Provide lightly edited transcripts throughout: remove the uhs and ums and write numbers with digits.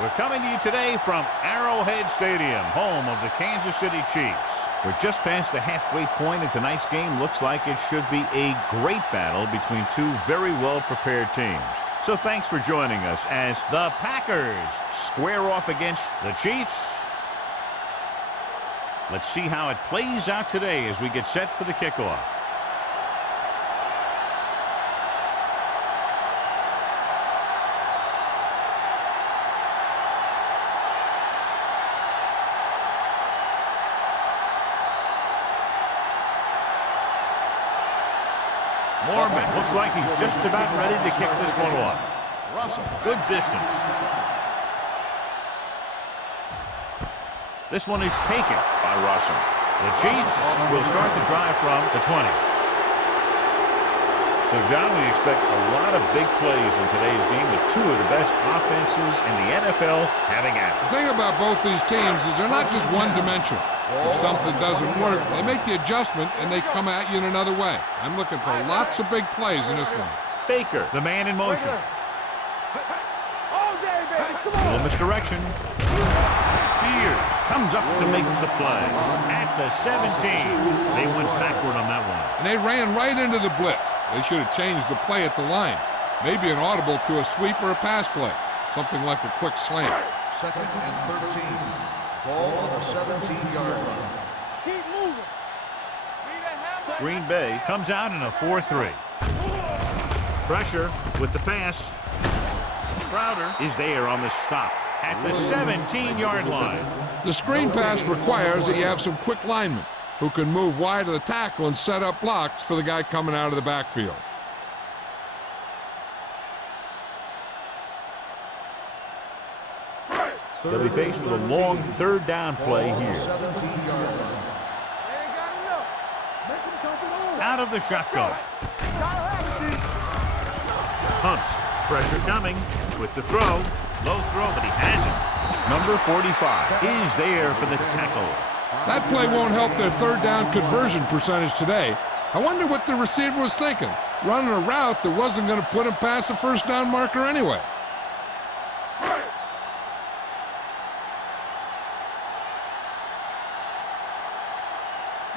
We're coming to you today from Arrowhead Stadium, home of the Kansas City Chiefs. We're just past the halfway point, and tonight's game looks like it should be a great battle between two very well-prepared teams. So thanks for joining us as the Packers square off against the Chiefs. Let's see how it plays out today as we get set for the kickoff. Looks like he's just about ready to kick this one off. Good distance. This one is taken by Russell. The Chiefs will start the drive from the 20. So, John, we expect a lot of big plays in today's game with two of the best offenses in the NFL having at it. The thing about both these teams is they're not just one-dimensional. If something doesn't work, they make the adjustment and they come at you in another way. I'm looking for lots of big plays in this one. Baker, the man in motion. Little misdirection. Steers comes up to make the play. At the 17, they went backward on that one. And they ran right into the blitz. They should have changed the play at the line. Maybe an audible to a sweep or a pass play. Something like a quick slant. 2nd and 13. Ball on the 17-yard line. Keep moving. Green Bay comes out in a 4-3. Pressure with the pass. Crowder is there on the stop at the 17-yard line. The screen pass requires that you have some quick linemen who can move wide of the tackle and set up blocks for the guy coming out of the backfield. They'll be faced with a long third down play here. Out of the shotgun. Pumps. Pressure coming with the throw. Low throw, but he has it. Number 45 is there for the tackle. That play won't help their third down conversion percentage today. I wonder what the receiver was thinking, running a route that wasn't going to put him past the first down marker anyway.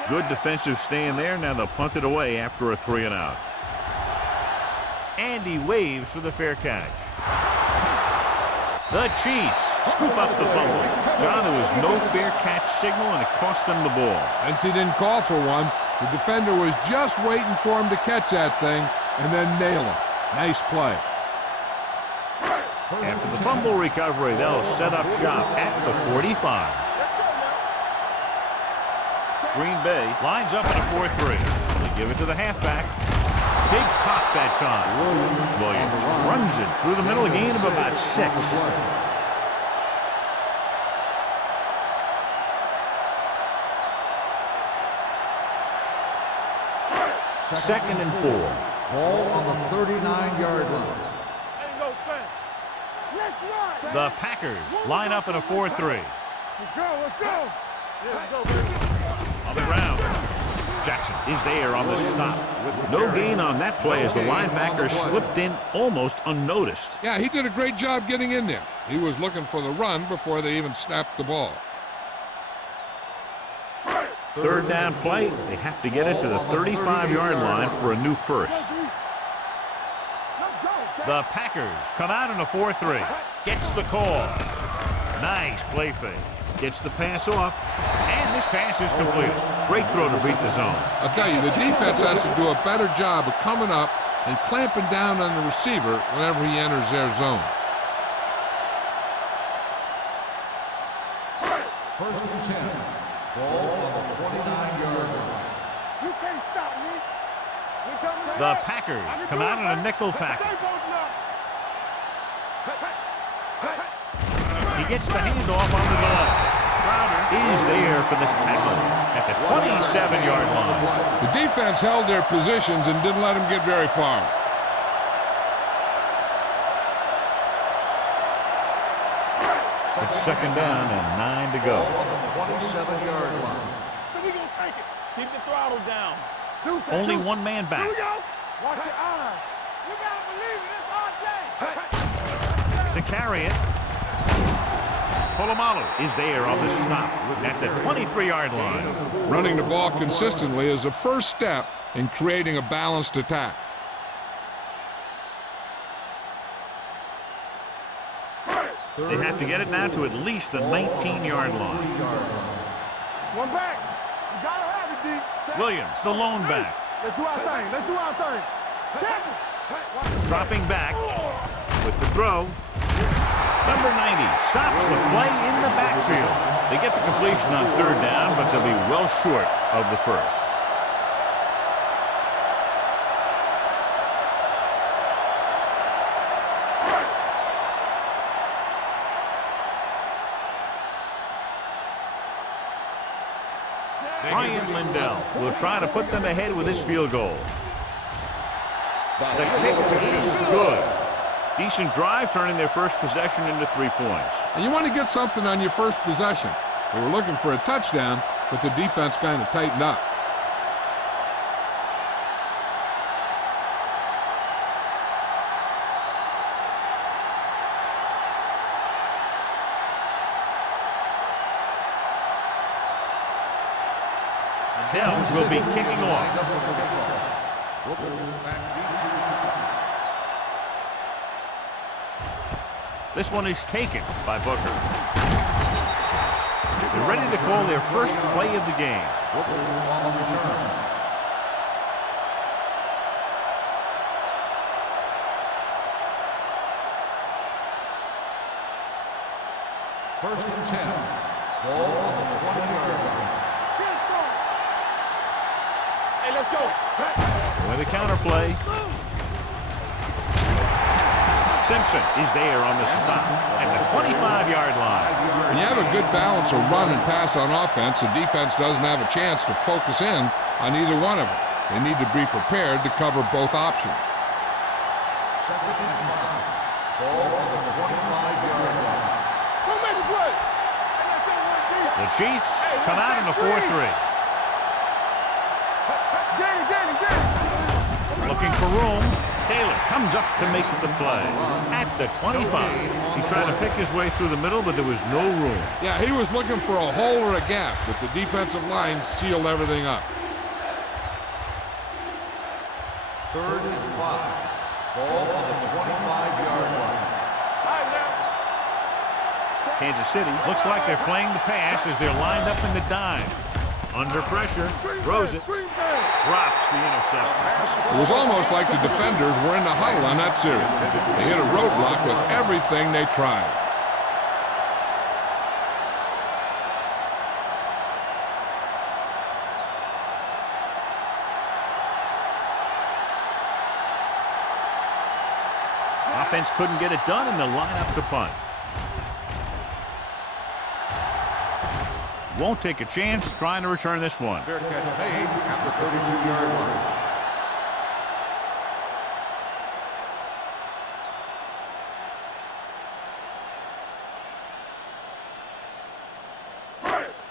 Good defensive stand there. Now they'll punt it away after a 3-and-out. And he waves for the fair catch. The Chiefs scoop up the fumble. John, there was no fair catch signal, and it cost them the ball. NC didn't call for one. The defender was just waiting for him to catch that thing and then nail him. Nice play. After the fumble recovery, they'll set up shop at the 45. Green Bay lines up in a 4-3. They give it to the halfback. Big pop that time. Williams runs it through the middle, a gain of about 6. Second and 4. Ball on the 39-yard line. The Packers line up in a 4-3. Let's go. On the ground. Jackson is there on the stop. No gain on that play as the linebacker slipped in almost unnoticed. Yeah, he did a great job getting in there. He was looking for the run before they even snapped the ball. Third down play. They have to get it to the 35-yard line for a new first. The Packers come out in a 4-3. Gets the call. Nice play fake. Gets the pass off, and this pass is completed. Great throw to beat the zone. I'll tell you, the defense has to do a better job of coming up and clamping down on the receiver whenever he enters their zone. 1st and 10. Ball on the 29-yard line. You can't stop me. The Packers come out in a nickel package. He gets the handoff on the delay. Crowder is there for the tackle at the 27-yard line. The defense held their positions and didn't let him get very far. It's 2nd down and 9 to go. Ball on the 27-yard line. So we gonna take it. Keep the throttle down. Only one man back. Watch your eyes. You gotta believe it. It's our day. To carry it. Polamalu is there on the stop at the 23-yard line. Running the ball consistently is the first step in creating a balanced attack. They have to get it now to at least the 19-yard line. One back. You gotta have it, D. Williams, the lone back. Let's do our thing. Let's do our thing. Check it. Dropping back with the throw. Number 90 stops the play in the backfield. They get the completion on third down, but they'll be well short of the first. Brian Lindell will try to put them ahead with this field goal. The kick is good. Decent drive, turning their first possession into 3 points. And you want to get something on your first possession. They were looking for a touchdown, but the defense kind of tightened up. Lindell will be kicking off. This one is taken by Booker. They're ready to call their first play of the game. First and 10. Ball on the 20-yard line. Hey, let's go. With a counter play. Simpson is there on the stop at the 25-yard line. When you have a good balance of run and pass on offense, the defense doesn't have a chance to focus in on either one of them. They need to be prepared to cover both options. Second and 5. Ball on the 25-yard line. Go make the play. The Chiefs come out in a 4-3. Looking for room. Taylor comes up to make the play at the 25. He tried to pick his way through the middle, but there was no room. Yeah, he was looking for a hole or a gap, but the defensive line sealed everything up. Third and 5. Ball on the 25-yard line. Kansas City looks like they're playing the pass as they're lined up in the dime. Under pressure, throws it, drops the interception. It was almost like the defenders were in the huddle on that series. They hit a roadblock with everything they tried. Offense couldn't get it done, and they'll line up to punt. Won't take a chance trying to return this one. Fair catch made at the 32-yard line.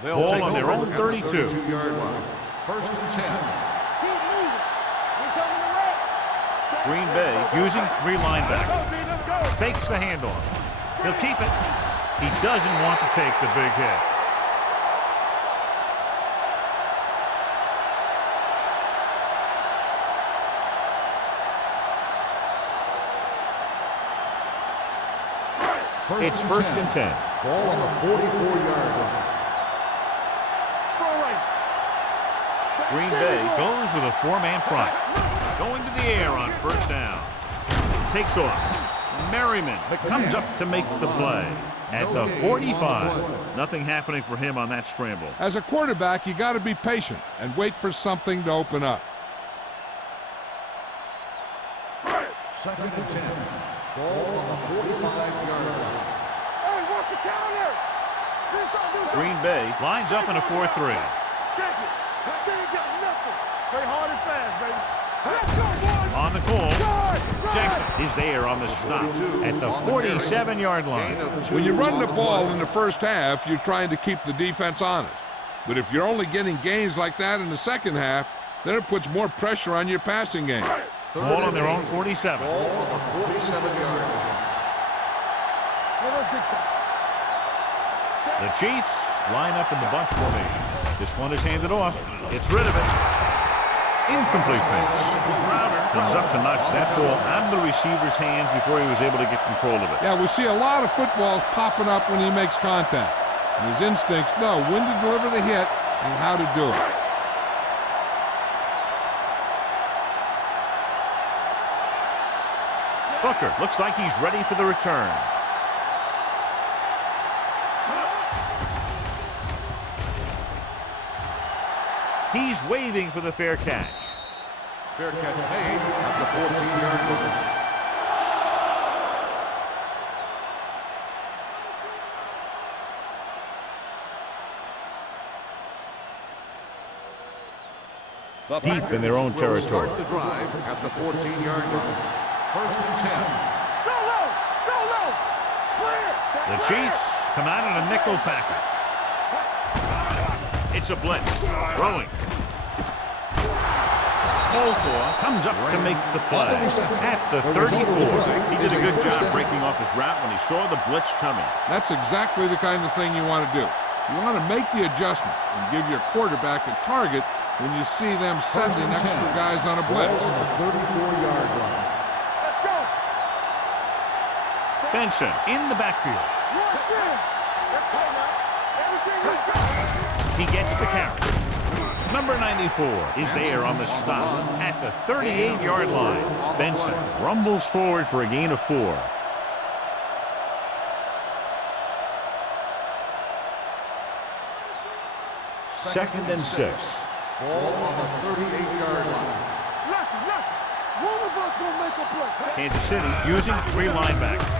They'll Ball take on their over own at 32. the 32-yard line. First and 10. Green Bay using 3 linebackers. Fakes the handoff. He'll keep it. He doesn't want to take the big hit. It's first and 10. Ball on the 44-yard line. Green Bay goes with a 4-man front. Going to the air on first down. Takes off. Merriman comes up to make the play at the 45. Nothing happening for him on that scramble. As a quarterback, you got to be patient and wait for something to open up. Second and 10. Ball on the 45-yard line. Hey, work the counter. Green Bay lines up in a 4-3. Check it. They ain't got nothing. Play hard and fast, baby. Let's go, boys. On the call, Jackson is there on the stop at the 47-yard line. When you run the ball in the first half, you're trying to keep the defense honest. But if you're only getting gains like that in the second half, then it puts more pressure on your passing game. Ball on their own 47. Ball on the 47-yard line. Let us dictate. The Chiefs line up in the bunch formation. This one is handed off. Gets rid of it. Incomplete pass. Crowder comes up to knock that ball out of the receiver's hands before he was able to get control of it. Yeah, we see a lot of footballs popping up when he makes contact. And his instincts know when to deliver the hit and how to do it. Booker looks like he's ready for the return. He's waving for the fair catch. Fair catch made at the 14-yard line. Deep in their own territory. Start the drive at the 14-yard line. 1st and 10. Go low! Go low! Clear! The Chiefs come out in a nickel package. It's a blitz. Throwing. Boltor comes up to make the play. At the 34. He did a good job breaking off his route when he saw the blitz coming. That's exactly the kind of thing you want to do. You want to make the adjustment and give your quarterback a target when you see them sending extra guys on a blitz. 34-yard line. Let's go! Benson in the backfield. Rush in! Let's go now! Everything is go! He gets the carry. Number 94 is there on the stop at the 38-yard line. Benson rumbles forward for a gain of 4. Second and 6. Ball on the 38-yard line. Listen! One of us gonna make a play! Kansas City using 3 linebackers.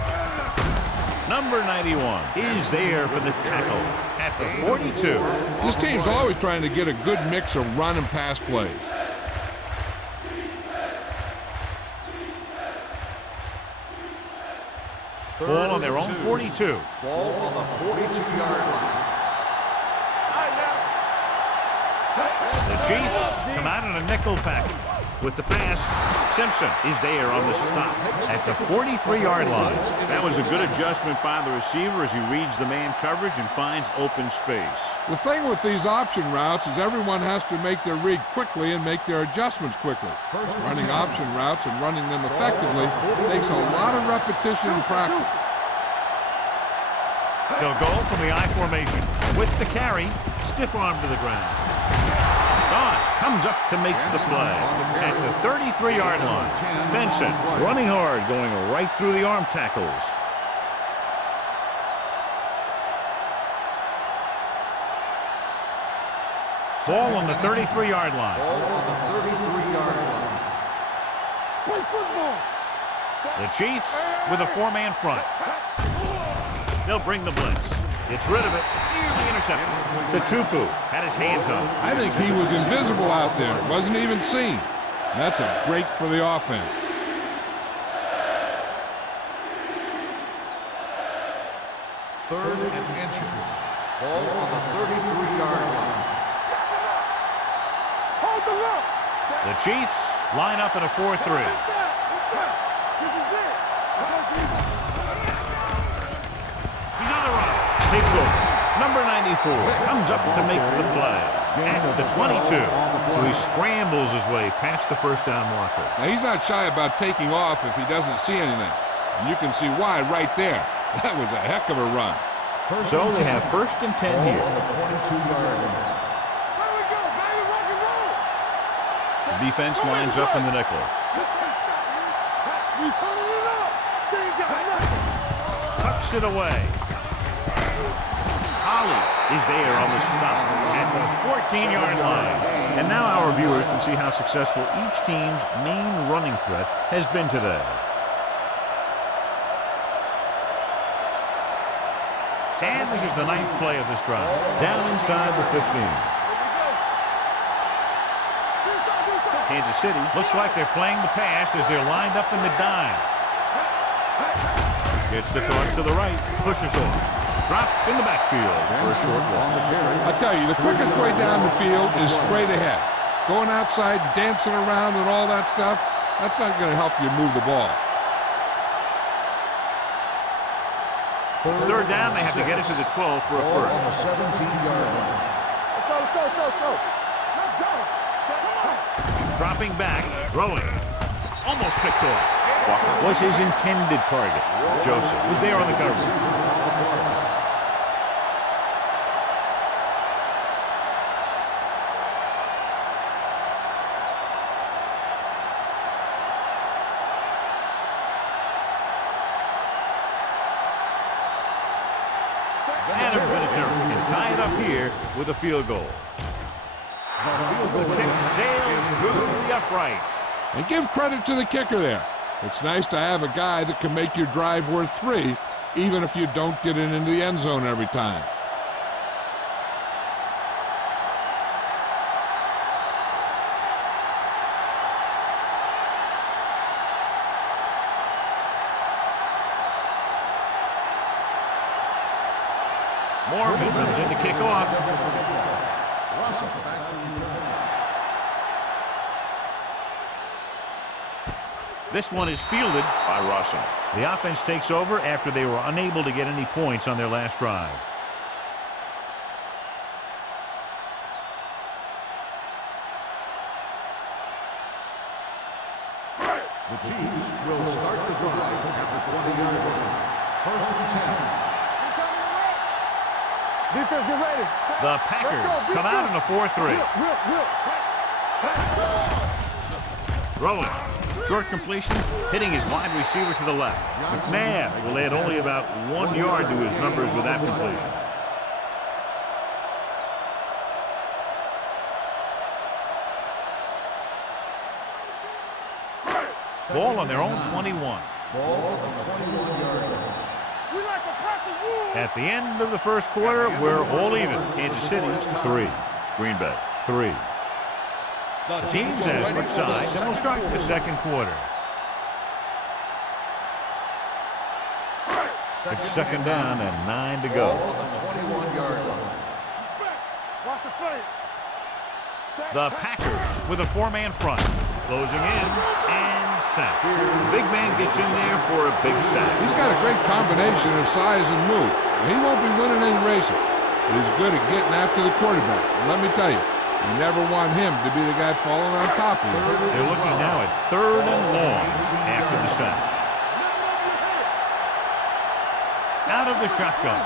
Number 91 is there for the tackle at the 42. This team's always trying to get a good mix of run and pass plays. Ball on their own 42. Ball on the 42-yard line. The Chiefs come out in a nickel package. With the pass, Simpson is there on the stop at the 43-yard line. That was a good adjustment by the receiver as he reads the man coverage and finds open space. The thing with these option routes is everyone has to make their read quickly and make their adjustments quickly. Running option routes and running them effectively takes a lot of repetition and practice. They'll go from the I formation. With the carry, stiff arm to the ground. Doss comes up to make the play at the 33-yard line. Benson running hard, going right through the arm tackles. Ball on the 33-yard line. Ball on the 33-yard line. Play football! The Chiefs with a 4-man front. They'll bring the blitz. Gets rid of it. Nearly intercepted. Tutupu had his hands on it. I think he was invisible out there. Wasn't even seen. That's a break for the offense. Third and inches. Ball on the 33-yard line. Hold the look! The Chiefs line up in a 4-3. This is it! He's on the run. Takes over. Number 94 comes up to make the play at the 22. So he scrambles his way past the first down marker. Now, he's not shy about taking off if he doesn't see anything. And you can see why right there. That was a heck of a run. So they have 1st and 10 Ball here. on the 22-yard line. There we go, baby! Rock and roll! The defense lines up in the nickel. We turning it up! They ain't got nothing! Tucks it away. Holly is there on the stop at the 14-yard line. And now our viewers can see how successful each team's main running threat has been today. And this is the 9th play of this drive. Down inside the 15. Kansas City looks like they're playing the pass as they're lined up in the dime. Gets the toss to the right, pushes off. Drop in the backfield for a short loss. I tell you, the quickest way down the field is straight ahead. Going outside, dancing around and all that stuff, that's not going to help you move the ball. It's third down. They have to get it to the 12 for a Ball on first. the 17-yard line. Let's go, let's go, let's go, let's go. Let's go. Come on. Dropping back, throwing. Almost picked off. Walker was his intended target. Joseph was there on the coverage. Adam Vinatieri can tie it up here with a field goal. The kick sails through the uprights. And give credit to the kicker there. It's nice to have a guy that can make your drive worth 3, even if you don't get it into the end zone every time. Morgan comes in to kick off. Russell back to return. This one is fielded by Russell. The offense takes over after they were unable to get any points on their last drive. The Chiefs will start the drive at the 20-yard line. First and 10. Defense, get ready. The Packers come out in a 4-3. Throwing. Short completion, hitting his wide receiver to the left. McNabb will add only about 1 yard to his numbers with that completion. Ball on their own 21. Ball on the 21-yard line. We like to crack the wood. At the end of the first quarter, we're all even. Kansas City, 3. Green Bay, 3. The teams as switch sides, and we'll start the second quarter. It's second down and 9 to go. Ball on the 21-yard line. Watch the play. The Packers with a 4-man front. Closing in and sack. The big man gets in there for a big sack. He's got a great combination of size and move. He won't be winning any races, but he's good at getting after the quarterback. And let me tell you, you never want him to be the guy falling on top of you. They're looking now at 3rd and long after the sack. Out of the shotgun.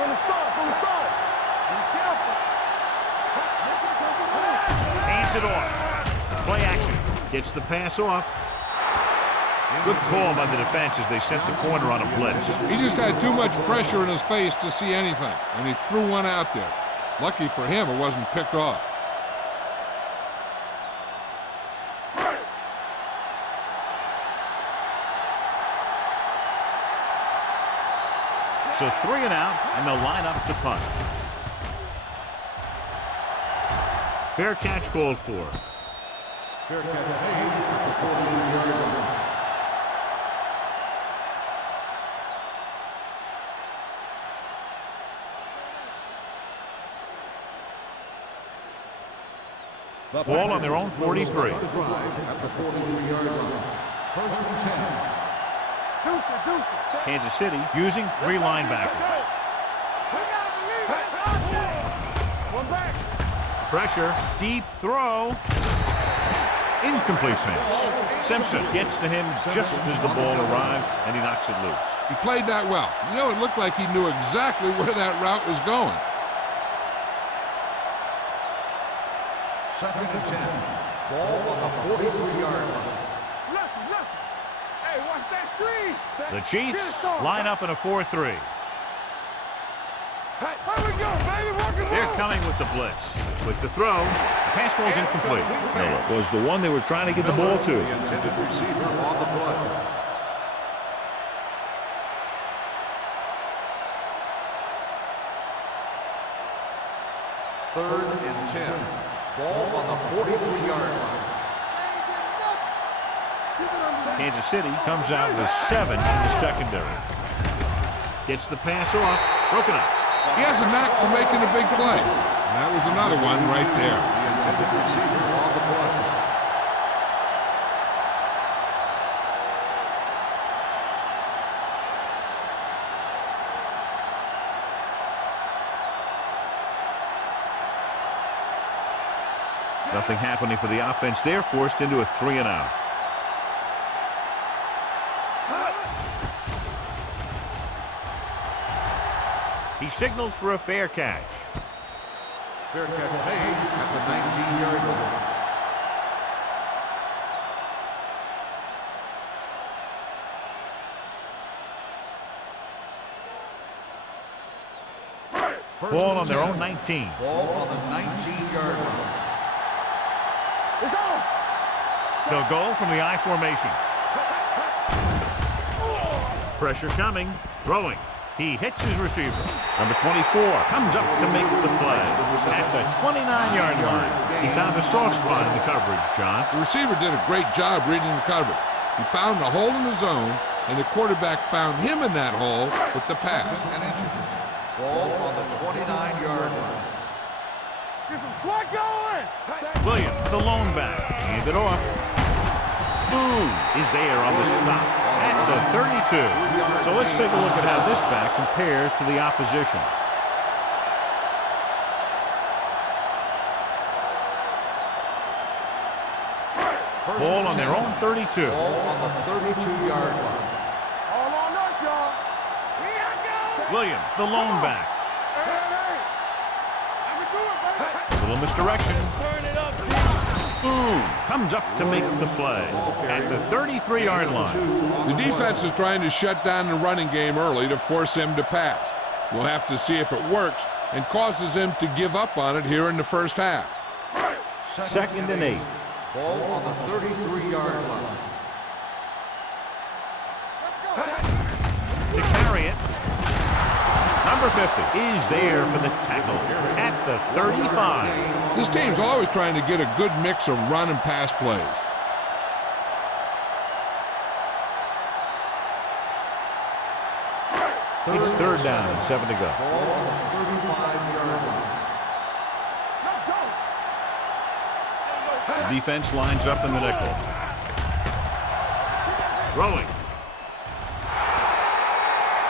From the start, from the start. Be careful. Hands it off. Play action. Gets the pass off. Good call by the defense as they sent the corner on a blitz. He just had too much pressure in his face to see anything, and he threw one out there. Lucky for him, it wasn't picked off. So 3 and out, and they'll line up to punt. Fair catch called for. Fair catch made at the 43-yard line. The Ball on their own 43. The drive at the 43-yard line. First and 10. Kansas City using 3 linebackers. Pressure, deep throw. Incomplete pass. Simpson gets to him just as the ball arrives, and he knocks it loose. He played that well. You know, it looked like he knew exactly where that route was going. Second and 10. Ball on the 43-yard line. Hey, watch that screen. The Chiefs line up in a 4-3. Here we go, baby. Walking They're coming with the blitz. With the throw, the pass falls incomplete. Miller was the one they were trying to get the ball to. The intended receiver on the play. Third and 10. Ball on the 43-yard line. Kansas City comes out with 7 in the secondary. Gets the pass off, broken up. He has a knack for making a big play. And that was another one right there. The intended receiver on the play. Nothing happening for the offense there, forced into a 3-and-out. He signals for a fair catch. Fair catch made at the 19-yard line. Ball on their own 19. Ball on the 19-yard line. It's on. They'll go from the I formation. Pressure coming. Throwing. He hits his receiver. Number 24 comes up to make the play. At the 29-yard line. He found a soft spot in the coverage, John. The receiver did a great job reading the coverage. He found a hole in the zone, and the quarterback found him in that hole with the pass. 2nd and inches. Ball on the 29-yard line. Get some slack going. Williams, the lone back. Hand it off. Boone is there on the stop at the 32. So let's take a look at how this back compares to the opposition. Ball on their own 32. Ball on the 32-yard line. All on us, y'all. Here I go. Williams, the lone back. Hey, hey. I can do it, baby. A little misdirection. Turn it up. Boone comes up to make the play at the 33-yard line. The defense is trying to shut down the running game early to force him to pass. We'll have to see if it works and causes him to give up on it here in the first half. 2nd and 8. Ball on the 33-yard line. To carry it. Number 50 is there for the tackle at the 35. This team's always trying to get a good mix of run and pass plays. It's 3rd down and 7 to go. Ball on the 35-yard line. The defense lines up in the nickel. Throwing.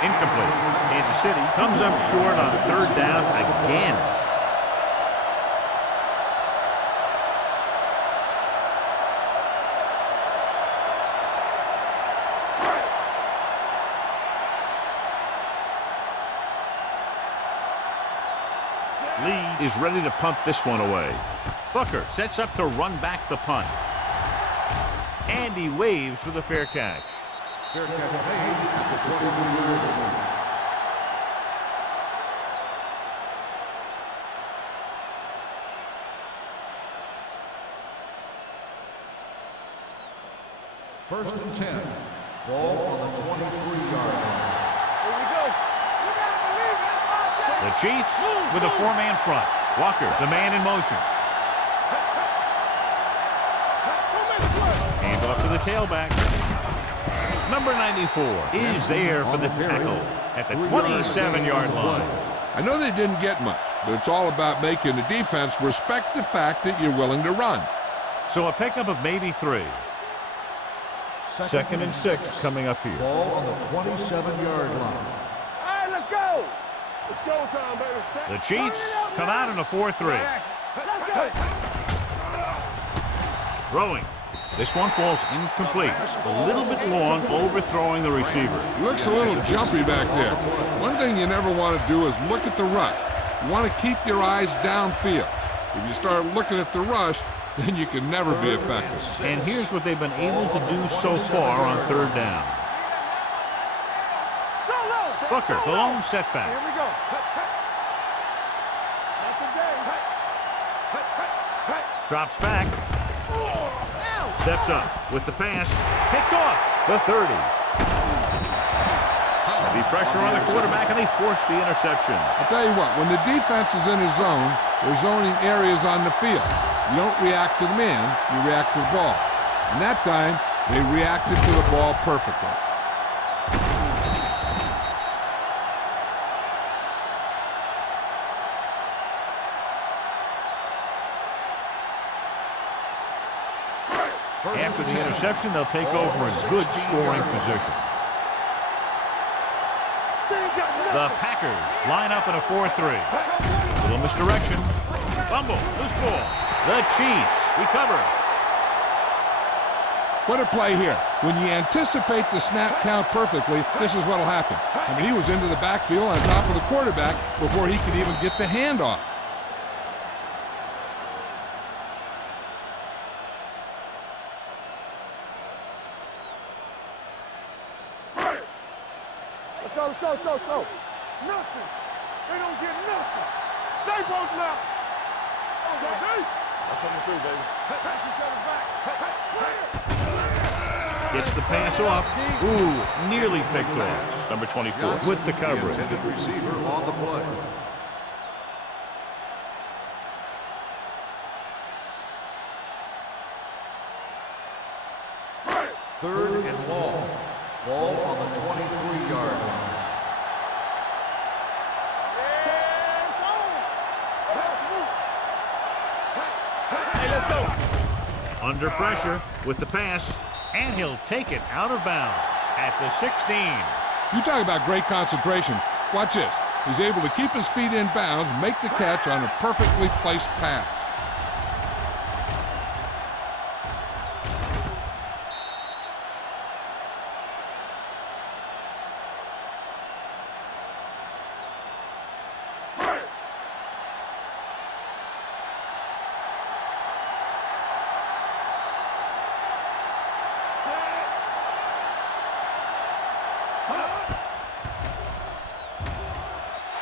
Incomplete. Kansas City comes up short on 3rd down again. Lee is ready to punt this one away. Booker sets up to run back the punt. And he waves for the fair catch. Fair catch made at the 22-yard line. First and 10. Ball on the 23-yard line. Here we go. You gotta believe it. The Chiefs with a 4-man front. Walker, the man in motion. Hand off to the tailback. Number 94 is there for the tackle at the 27-yard line. I know they didn't get much, but it's all about making the defense respect the fact that you're willing to run. So a pickup of maybe 3. 2nd and 6 coming up here. Ball on the 27-yard line. All right, let's go. It's showtime, baby. The Chiefs come out in a 4-3. Let's go. Throwing. This one falls incomplete. A little bit long, overthrowing the receiver. He looks a little jumpy back there. One thing you never want to do is look at the rush. You want to keep your eyes downfield. If you start looking at the rush, then you can never be effective. And here's what they've been able to do so far on 3rd down. Booker, the lone setback. Here we go. Drops back. Steps up with the pass. Picked off the 30. Heavy pressure on the quarterback, and they force the interception. I'll tell you what, when the defense is in a zone, they're zoning areas on the field. You don't react to the man, you react to the ball. And that time, they reacted to the ball perfectly. After the interception, they'll take over in good scoring position. The Packers line up in a 4-3. Little misdirection. Fumble. Loose ball. The Chiefs recover. What a play here. When you anticipate the snap count perfectly, this is what will happen. I mean, he was into the backfield on top of the quarterback before he could even get the handoff. Let's go. Nothing. They don't get nothing. They both left. I'm coming through, baby. Gets the pass off. Ooh, nearly picked off. Number 24 with the coverage. The intended receiver on the play. Third and long. Ball on the 23-yard line. Under pressure with the pass, and he'll take it out of bounds at the 16. You talk about great concentration. Watch this. He's able to keep his feet in bounds, make the catch on a perfectly placed pass.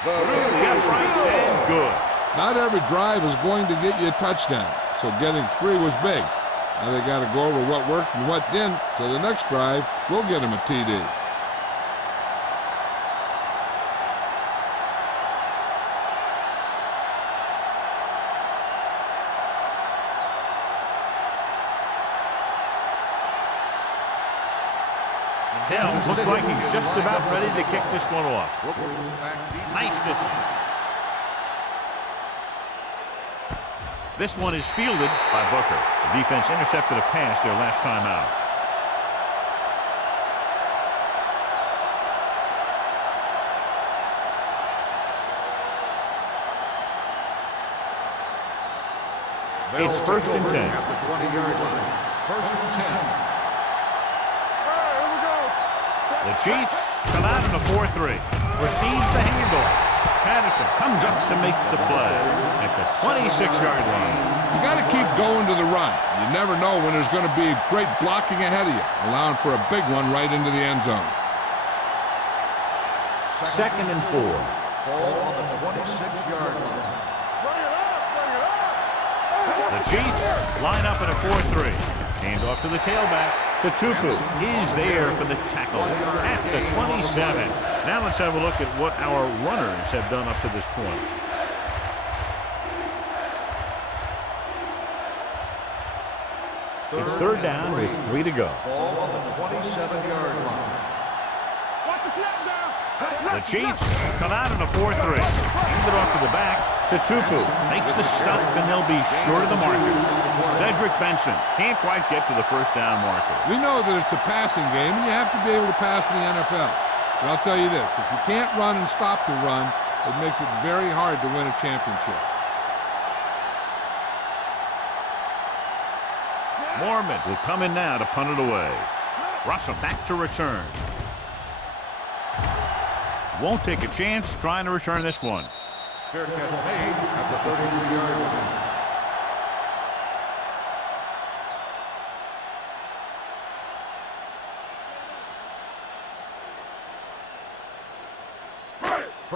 Through the uprights and good. Not every drive is going to get you a touchdown, so getting 3 was big. Now they got to go over what worked and what didn't, so the next drive will get him a TD. Hill looks like he's just about ready to kick this one off. Nice distance. This one is fielded by Booker. The defense intercepted a pass their last time out. It's 1st and 10. At the 20-yard line. 1st and 10. The Chiefs come out in a 4-3. Receives the handoff. Patterson comes up to make the play at the 26-yard line. You got to keep going to the run. You never know when there's going to be great blocking ahead of you, allowing for a big one right into the end zone. 2nd and 4. Ball on the 26-yard line. The Chiefs line up in a 4-3. Handoff to the tailback. Tupu is there for the tackle at the 27. Now let's have a look at what our runners have done up to this point. It's 3rd down with 3 to go. Ball on the 27-yard line. The Chiefs come out in a 4-3. Hand it off to the back. Tupu makes the stop, and they'll be short of the marker. Cedric Benson can't quite get to the 1st down marker. We know that it's a passing game, and you have to be able to pass in the NFL. But I'll tell you this, if you can't run and stop the run, it makes it very hard to win a championship. Mormon will come in now to punt it away. Russell back to return. Won't take a chance trying to return this one. Fair catch made at the 33-yard line.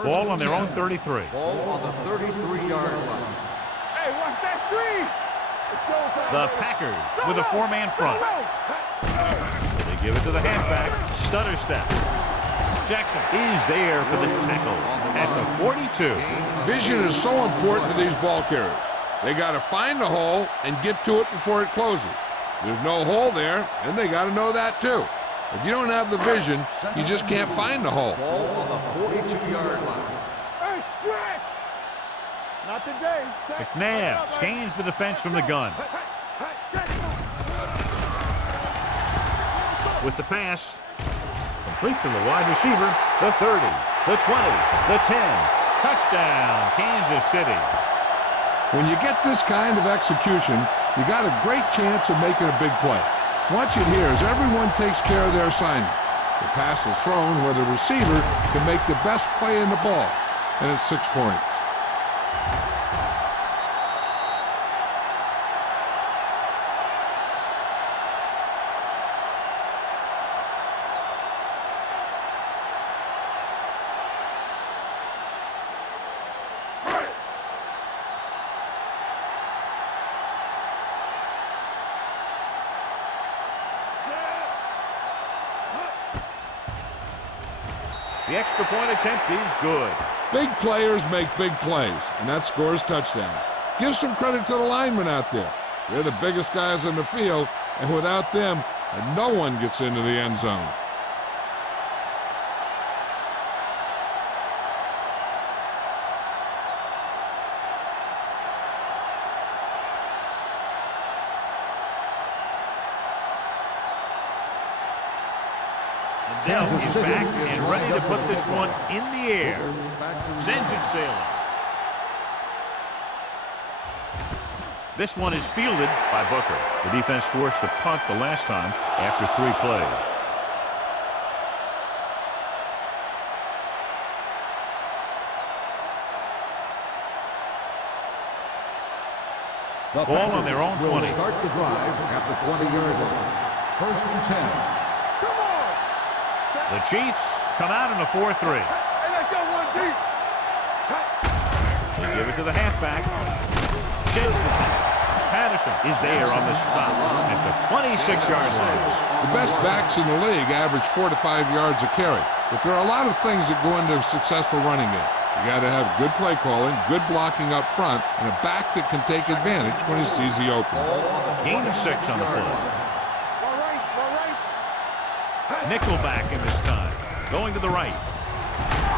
Ball on their own 33. Ball on the 33-yard line. Hey, watch that screen. The Packers with a 4-man front. They give it to the halfback. Stutter step. Jackson is there for the tackle at the 42. Vision is so important to these ball carriers. They got to find the hole and get to it before it closes. There's no hole there, and they got to know that too. If you don't have the vision, you just can't find the hole. Ball on the 42-yard line. Hey, stretch. Not today. McNabb scans the defense from the gun. With the pass, complete to the wide receiver, the 30, the 20, the 10. Touchdown, Kansas City. When you get this kind of execution, you got a great chance of making a big play. Watch it here as everyone takes care of their assignment. The pass is thrown where the receiver can make the best play in the ball, and it's 6 points. The extra point attempt is good. Big players make big plays, and that scores touchdowns. Give some credit to the linemen out there. They're the biggest guys on the field, and without them, no one gets into the end zone. Dell is back and ready to put this one in the air. Sends it sailing. This one is fielded by Booker. The defense forced to punt the last time after 3 plays. Ball on their own 20. Start the drive at the 20-yard line. 1st and 10. The Chiefs come out in a 4-3. Hey, let's go one deep. They give it to the halfback. Sheds the pass. Patterson is there on the stop at the 26-yard line. The best backs in the league average 4 to 5 yards a carry, but there are a lot of things that go into a successful running game. You got to have good play calling, good blocking up front, and a back that can take advantage when he sees the opening. Gain of 6 on the play. Nickelback in this time. Going to the right.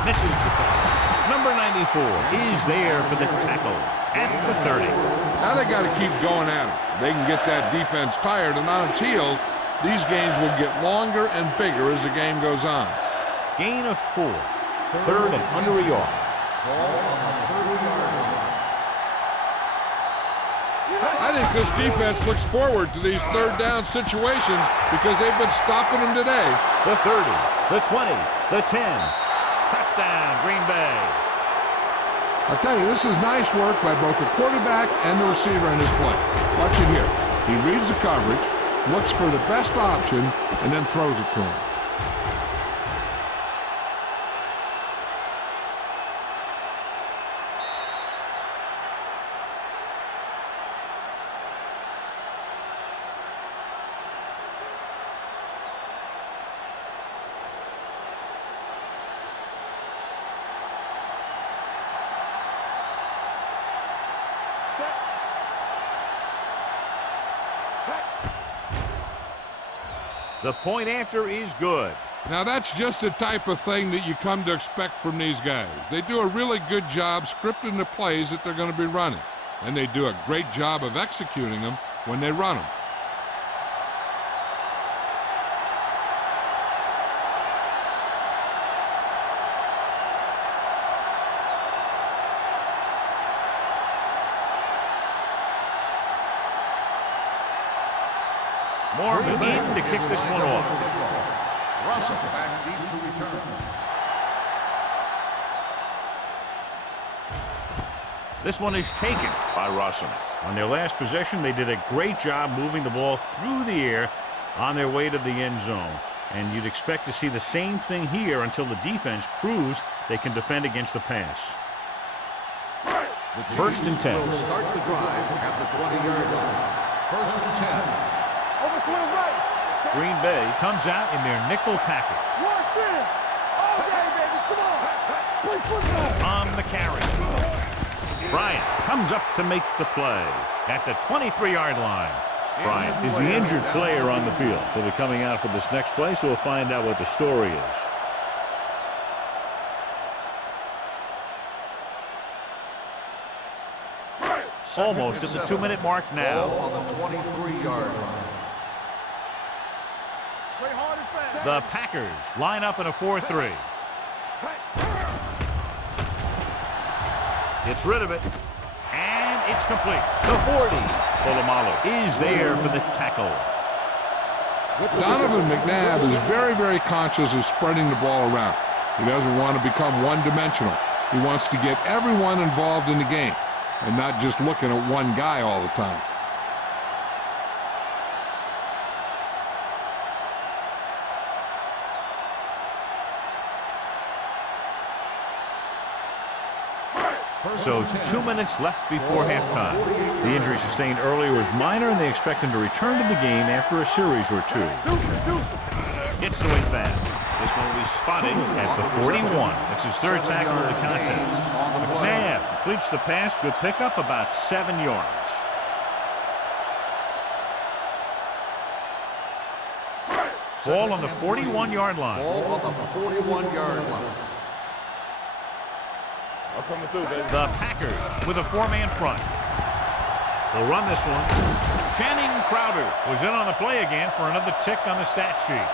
Misses the tackle. Number 94 is there for the tackle at the 30. Now they got to keep going at it. They can get that defense tired and on its heels. These games will get longer and bigger as the game goes on. Gain of 4. 3rd and under a yard. Ball on the 30-yard line. I think this defense looks forward to these 3rd down situations because they've been stopping them today. The 30, the 20, the 10. Touchdown, Green Bay. I'll tell you, this is nice work by both the quarterback and the receiver in his play. Watch it here. He reads the coverage, looks for the best option, and then throws it to him. The point after is good. Now that's just the type of thing that you come to expect from these guys. They do a really good job scripting the plays that they're going to be running. And they do a great job of executing them when they run them. Morgan in to kick this one off. Russell back deep to return. This one is taken by Russell. On their last possession, they did a great job moving the ball through the air on their way to the end zone. And you'd expect to see the same thing here until the defense proves they can defend against the pass. 1st and 10. Will start the drive at the 20-yard line. 1st and 10. Overswing right. Green Bay comes out in their nickel package. Rush in. All day, baby. Come on. Play football. On the carry. Bryant comes up to make the play at the 23-yard line. Bryant is the injured player on the field. He'll be coming out for this next play, so we'll find out what the story is. Almost at the 2-minute mark now. Ball on the 23-yard line. The Packers line up in a 4-3. Gets rid of it. And it's complete. The 40. Polamalu is there for the tackle. Donovan McNabb is very, very conscious of spreading the ball around. He doesn't want to become one-dimensional. He wants to get everyone involved in the game and not just looking at one guy all the time. So 2 minutes left before halftime. The injury sustained earlier was minor, and they expect him to return to the game after a series or two. Gets away fast. This one will be spotted at the 41. That's his third tackle of the contest. McNabb completes the pass. Good pickup, about 7 yards. Ball on the 41-yard line. Ball on the 41-yard line. The Packers with a four-man front. They'll run this one. Channing Crowder was in on the play again for another tick on the stat sheet.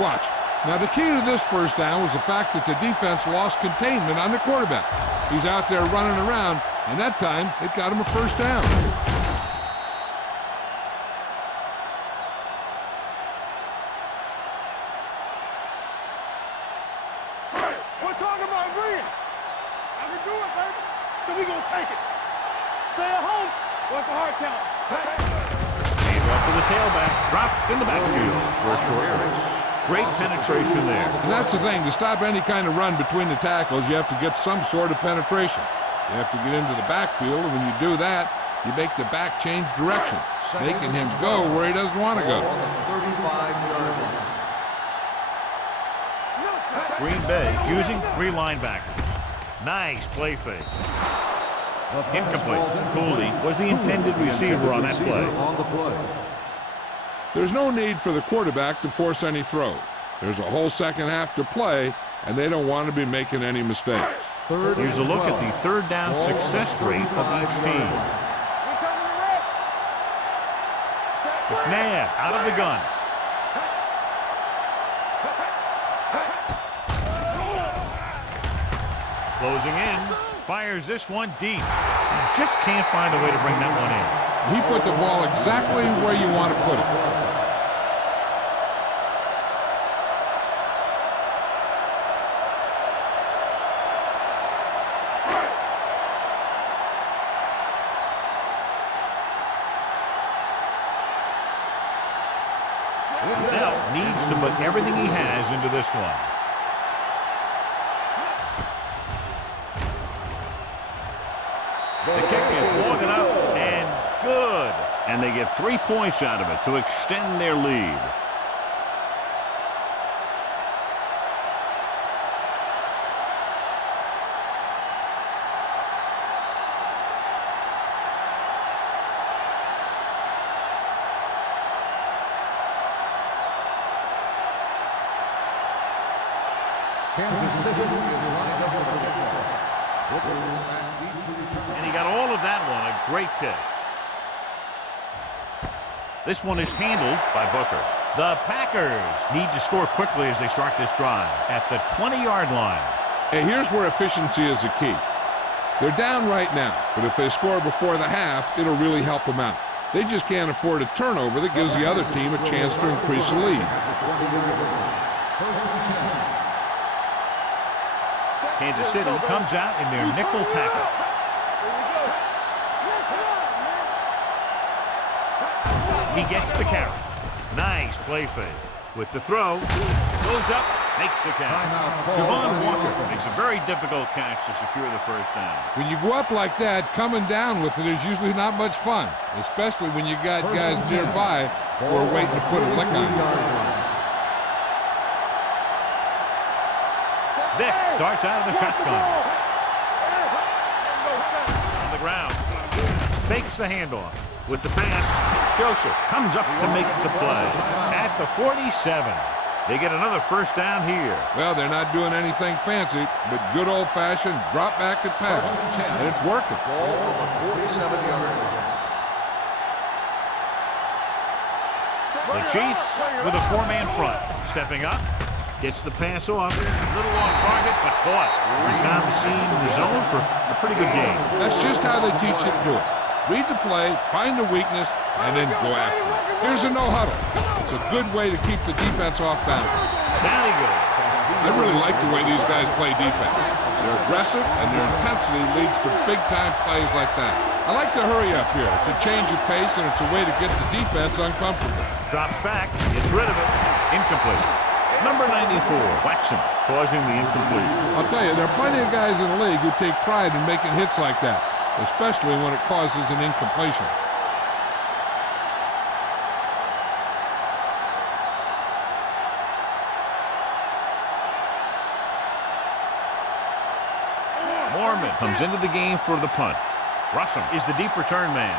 Watch. Now, the key to this first down was the fact that the defense lost containment on the quarterback. He's out there running around, and that time it got him a first down. We're talking about winning. I can do it, baby. So we gonna take it. Stay at home. What's the hard count? Hand off to the tailback. Dropped in the backfield for a short race. Great penetration there. And that's the thing. To stop any kind of run between the tackles, you have to get some sort of penetration. You have to get into the backfield, and when you do that, you make the back change direction, making him go where he doesn't want to go. On the 35-yard line. Green Bay using 3 linebackers. Nice play fake. Incomplete. Cooley was the intended receiver on that play. There's no need for the quarterback to force any throws. There's a whole second half to play, and they don't want to be making any mistakes. Here's a look at the third down success rate of each team. McNabb out of the gun. Closing in. Fires this one deep. Just can't find a way to bring that one in. He put the ball exactly where you want to put it. Now needs to put everything he has into this one. The kick is long enough and good. And they get 3 points out of it to extend their lead. Kansas City is lined up with the football. And he got all of that one. A great kick. This one is handled by Booker. The Packers need to score quickly as they start this drive at the 20-yard line. And here's where efficiency is the key. They're down right now, but if they score before the half, it'll really help them out. They just can't afford a turnover that gives the other team a chance to increase the lead. Kansas City comes out in their nickel package. He gets the carry. Nice play fake. With the throw, goes up, makes the catch. Javon Walker makes a very difficult catch to secure the first down. When you go up like that, coming down with it is usually not much fun, especially when you got guys nearby who are waiting to put a lick on you. Vick starts out of the shotgun. On the ground. Fakes the handoff. With the pass, Joseph comes up to make the play. At the 47. They get another first down here. Well, they're not doing anything fancy, but good old-fashioned drop back and pass. And it's working. Ball on the 47-yard line. The Chiefs with a 4-man front. Stepping up. Gets the pass off. A little off target, but caught. Found the seam in the zone for a pretty good game. That's just how they teach you to do it. Read the play, find the weakness, and then go after it. Here's a no-huddle. It's a good way to keep the defense off balance. Down he goes. I really like the way these guys play defense. They're aggressive, and their intensity leads to big-time plays like that. I like to hurry up here. It's a change of pace, and it's a way to get the defense uncomfortable. Drops back, gets rid of it. Incomplete. Number 94, Waxham, causing the incompletion. I'll tell you, there are plenty of guys in the league who take pride in making hits like that, especially when it causes an incompletion. Mormon comes into the game for the punt. Russell is the deep return man.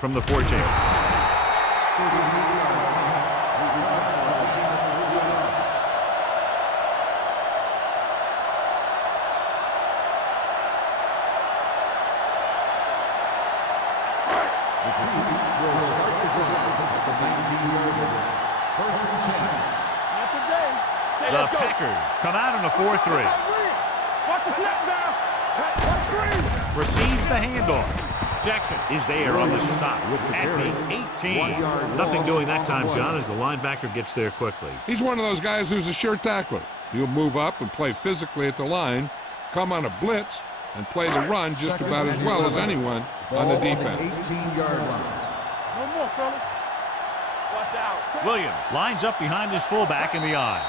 From the 14. The Packers come out in a 4-3. Watch the snap down. Receives the handoff. Jackson is there on the stop at the 18. Nothing doing that time, John, as the linebacker gets there quickly. He's one of those guys who's a sure tackler. He'll move up and play physically at the line, come on a blitz, and play the run just about as well as anyone on the defense. 18-yard line. No more, fella. Watch out. Williams lines up behind his fullback in the eye.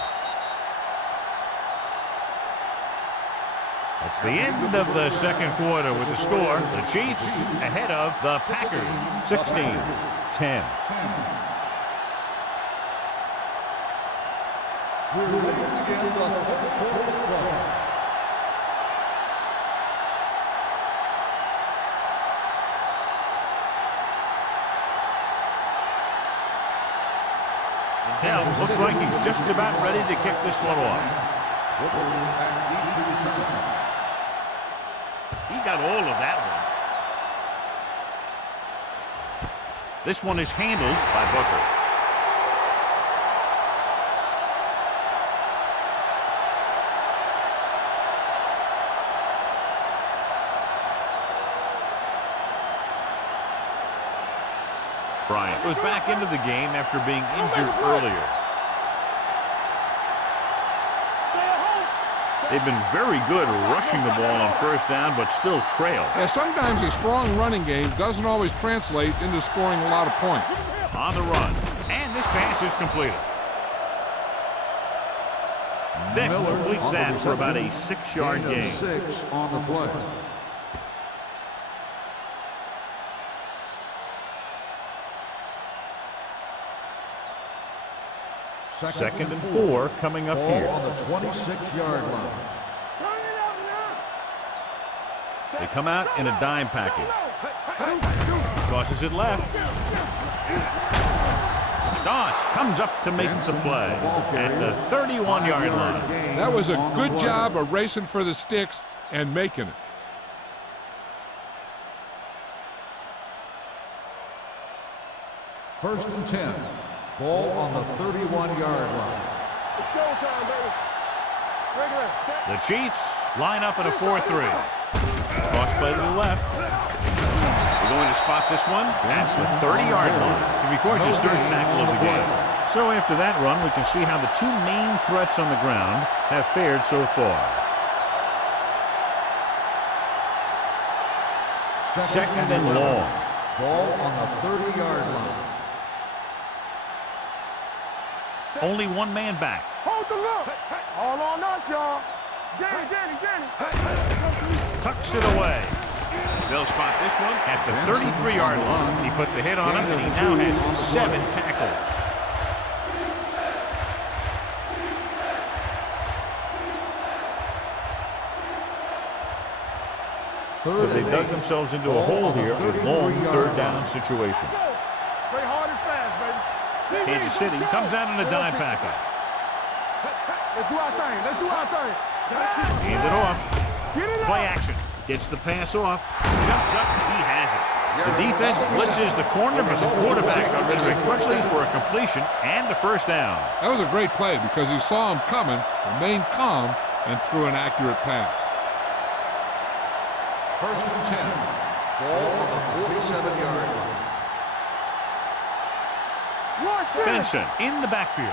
That's the end of the second quarter with the score. The Chiefs ahead of the Packers, 16-10. We're ready to begin the fourth quarter. Now, looks like he's just about ready to kick this one off. He got all of that one. This one is handled by Booker. Bryant goes back into the game after being injured earlier. They've been very good rushing the ball on first down, but still trail. Yeah, sometimes a strong running game doesn't always translate into scoring a lot of points. On the run, and this pass is completed. Vick completes that for about a 6-yard gain. 6 on the play. Second and 4 coming up here. On the 26-yard line. They come out in a dime package. Tosses it left. Doss comes up to make the play at the 31-yard line. That was a good job of racing for the sticks and making it. First and 10. Ball on the 31-yard line. It's showtime, baby. The Chiefs line up in a 4-3. Cross play to the left. They're going to spot this one at the 30-yard line. He records his third tackle of the game. So after that run, we can see how the two main threats on the ground have fared so far. Second and long. Ball on the 30-yard line. Only one man back. Hold the look. All on us, y'all. Get it. Tucks it away. They'll spot this one at the 33-yard line. He put the hit on him, and he now has 7 tackles. So they dug themselves into a hole here, a long third down situation. Play hard and fast, baby. Kansas City comes out in a dime package. Let's do our thing. Hand it off. Play action. Gets the pass off. Jumps up. He has it. The defense blitzes the corner, but the quarterback delivering quickly for a completion and a first down. That was a great play because he saw him coming, remained calm, and threw an accurate pass. 1st and 10. Ball on the 47-yard line. Benson in the backfield.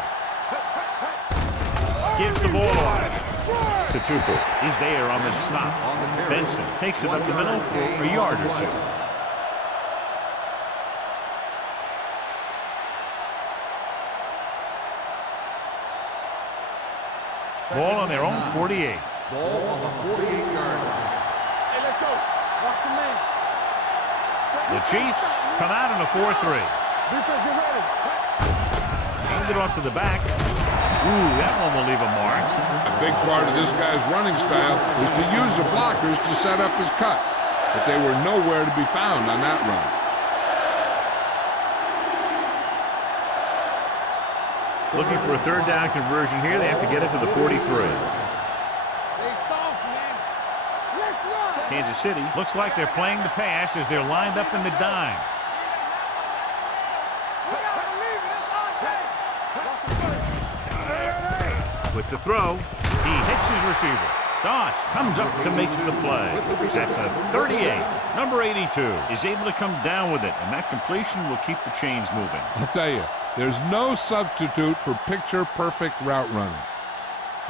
Gives the ball off to Tupou. He's there on the stop. Benson takes it up the middle for a yard or two. Ball on their own 48. Ball on the 48-yard line. Hey, let's go. Watch your man. The Chiefs come out in a 4-3. Defense, get ready. Hand it off to the back. Ooh, that one will leave a mark. A big part of this guy's running style is to use the blockers to set up his cut, but they were nowhere to be found on that run. Looking for a third down conversion here. They have to get it to the 43. Kansas City looks like they're playing the pass as they're lined up in the dime. With the throw, he hits his receiver. Doss comes up to make the play. That's a 38. Number 82 is able to come down with it, and that completion will keep the chains moving. I'll tell you, there's no substitute for picture-perfect route running.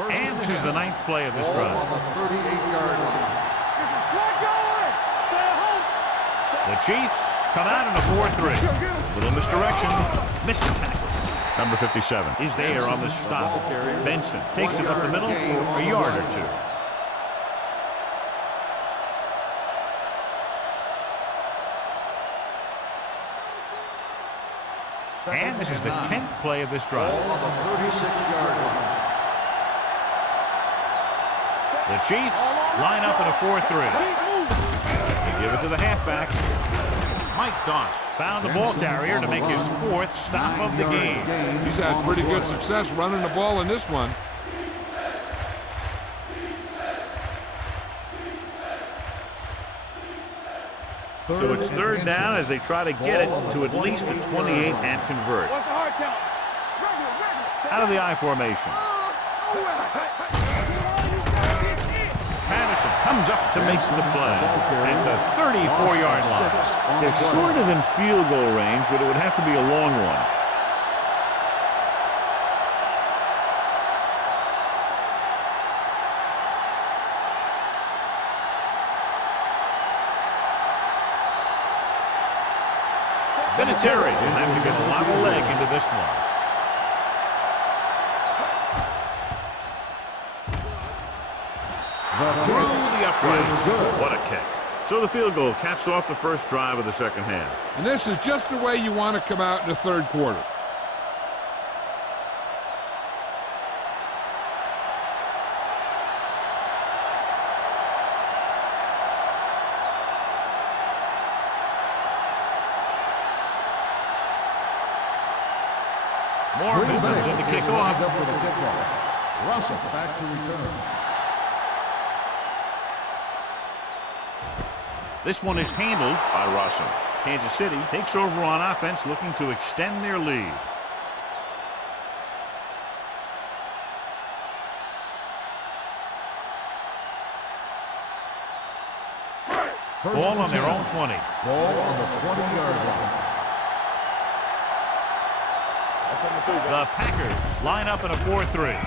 And this is the 9th play of this drive. On the 38-yard line. The Chiefs come out in a 4-3. Little misdirection. Missed tackle. Number 57 is there on the stop. Benson takes it up the middle for a yard or two. And this is the 10th play of this drive. On the 36-yard line. The Chiefs line up in a 4-3. They give it to the halfback. Mike Doss found the ball carrier to make his 4th stop of the game. He's had pretty good success running the ball in this one. So it's third down as they try to get it to at least the 28 and convert. Out of the I formation. Patterson comes up to make the play at the 34-yard line. They're sort of in field goal range, but it would have to be a long one. Vinatieri will have to get a lot of leg into this one. Through the uprights. What a kick. So the field goal caps off the first drive of the second half. And this is just the way you want to come out in the third quarter. More movements in the kickoff. Russell back to return. This one is handled by Russell. Kansas City takes over on offense, looking to extend their lead. Ball on their own 20. Ball on the 20-yard line. The Packers line up in a 4-3.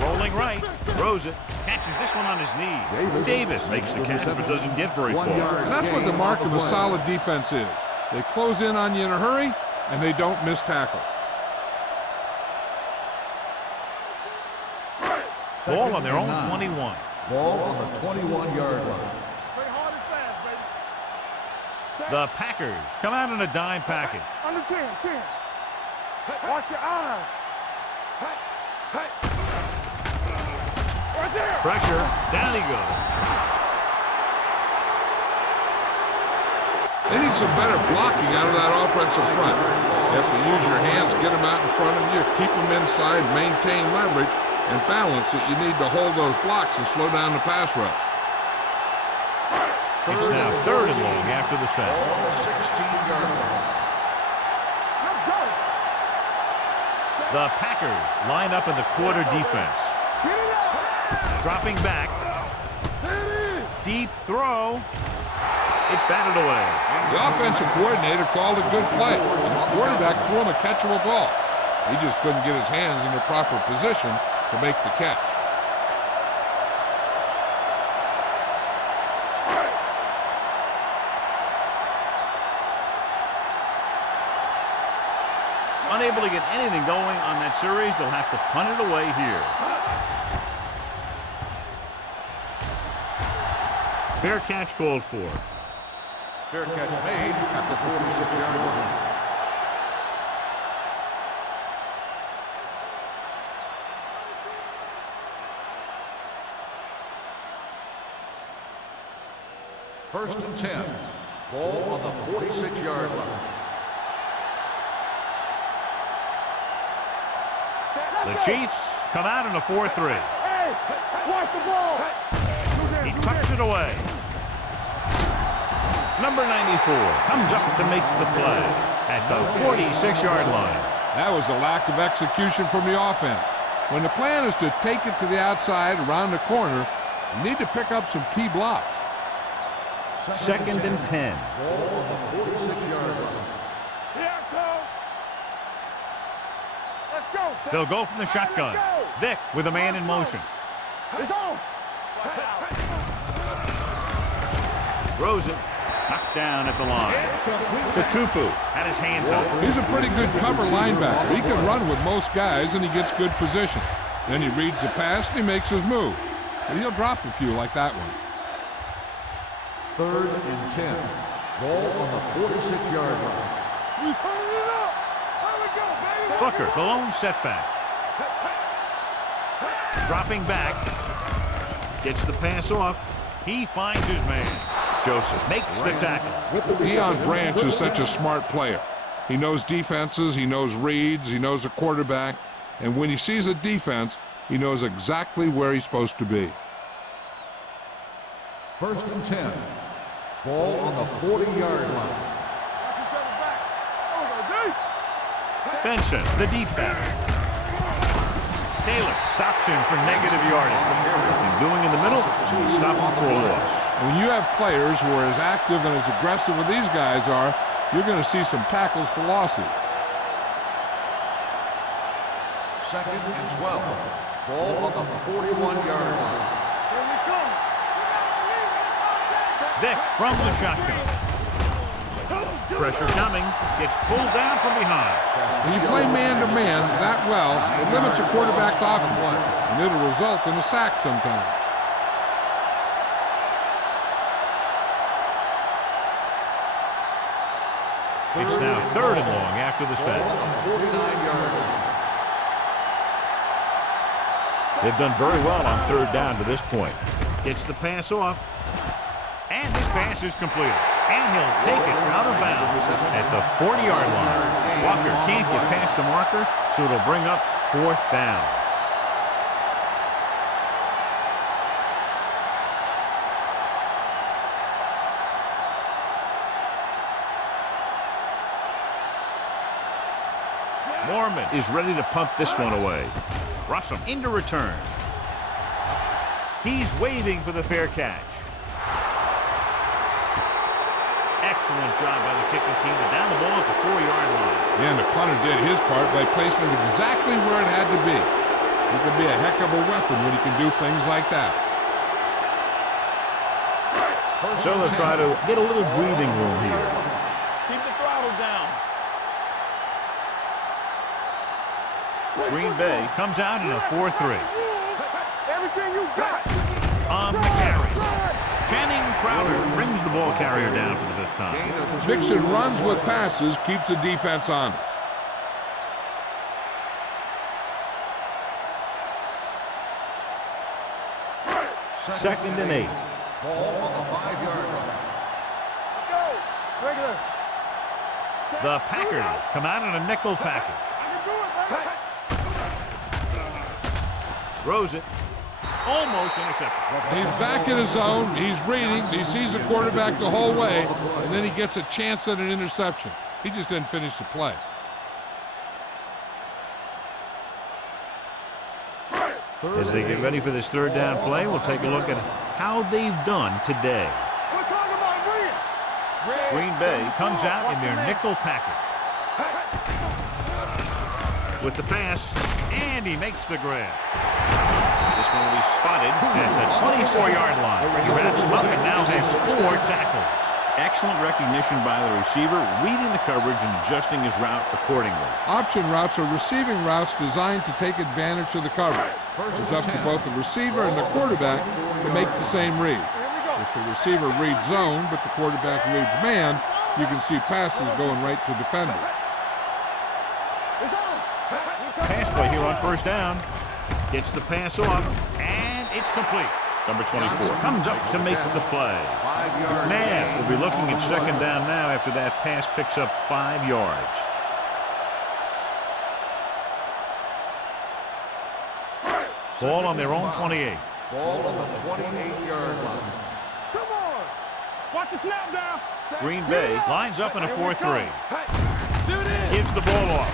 Rolling right, throws it, catches this one on his knees. Davis makes the catch but doesn't get very far. And that's what the mark of a solid defense is. They close in on you in a hurry, and they don't miss tackle. Ball on their own 21. Ball on the 21-yard line. The Packers come out in a dime package. Under 10. Watch your eyes. Right there. Pressure, down he goes. They need some better blocking out of that offensive front. You have to use your hands, get them out in front of you, keep them inside, maintain leverage, and balance it. You need to hold those blocks and slow down the pass rush. It's now 3rd and long after the sack. Ball on the 16-yard line. Let's go. The Packers line up in the quarter defense. Get it out. Dropping back. Deep throw. It's batted away. The offensive coordinator called a good play, and the quarterback threw him a catchable ball. He just couldn't get his hands in the proper position to make the catch. Unable to get anything going on that series, they'll have to punt it away here. Fair catch called for. Fair catch made at the 46-yard line. First and 10. Ball on the 46-yard line. The Chiefs come out in a 4-3. Hey, watch the ball. He tucks it away. Number 94 comes up to make the play at the 46-yard line. That was a lack of execution from the offense. When the plan is to take it to the outside around the corner, you need to pick up some key blocks. Second and 10. Ball on the 46-yard line. Here it comes. Let's go. They'll go from the shotgun. Vic with a man in motion. It's on. Throws it. Knocked down at the line. Tutupu had his hands up. He's a pretty good cover linebacker. He can run with most guys, and he gets good position. Then he reads the pass, and he makes his move. But he'll drop a few like that one. 3rd and 10. Ball on the 46-yard line. You turning it up. There we go, baby. Booker, the lone setback. Dropping back. Gets the pass off. He finds his man. Joseph makes the tackle. Deion Branch is such a smart player. He knows defenses, he knows reads, he knows a quarterback, and when he sees a defense, he knows exactly where he's supposed to be. First and 10. Ball on the 40-yard line. Benson, the deep back. Taylor stops him for negative yardage. Everything doing in the middle, stop him for a loss. When you have players who are as active and as aggressive as these guys are, you're going to see some tackles for losses. 2nd and 12. Ball on the 41-yard line. Vic from the shotgun. Pressure coming. Gets pulled down from behind. When you play man-to-man that well, it limits a quarterback's options, and it'll result in a sack sometimes. It's now 3rd and long after the sack. Ball on the 49-yard line. They've done very well on 3rd down to this point. Gets the pass off. And his pass is completed. And he'll take it out of bounds at the 40-yard line. Walker can't get past the marker, so it'll bring up 4th down. Mormon is ready to punt this one away. Russell into return. He's waving for the fair catch. Excellent job by the kicking team to down the ball at the 4-yard line. And the punter did his part by placing it exactly where it had to be. He can be a heck of a weapon when he can do things like that. So let's try to get a little breathing room here. Keep the throttle down. Green Bay comes out in a 4-3. Everything you got. On the carry. Channing Crowder brings the ball carrier down for the 5th time. Mixing runs with passes keeps the defense honest. Second and 8. Ball on the 5-yard line. Let's go. Regular. The Packers come out in a nickel package. I can do it, baby. Throws it. almost intercepted. He's back in his zone. He's reading. He sees the quarterback the whole way, and then he gets a chance at an interception. He just didn't finish the play. As they get ready for this third down play, we'll take a look at how they've done today. We're talking about Green. Green Bay comes out in their nickel package. With the pass, and he makes the grab. This one will be spotted at the 24-yard line. He wraps him up and now has 4 tackles. Excellent recognition by the receiver, reading the coverage and adjusting his route accordingly. Option routes are receiving routes designed to take advantage of the coverage. It's up to both the receiver and the quarterback to make the same read. If the receiver reads zone, but the quarterback reads man, you can see passes going right to defenders. Pass play here on first down. Gets the pass off, and it's complete. Number 24 comes up to make the play. McNabb will be looking at second down now after that pass picks up 5 yards. Ball on their own 28. Ball on the 28-yard line. Come on. Watch the snap down. Green Bay lines up in a 4-3. Gives the ball off.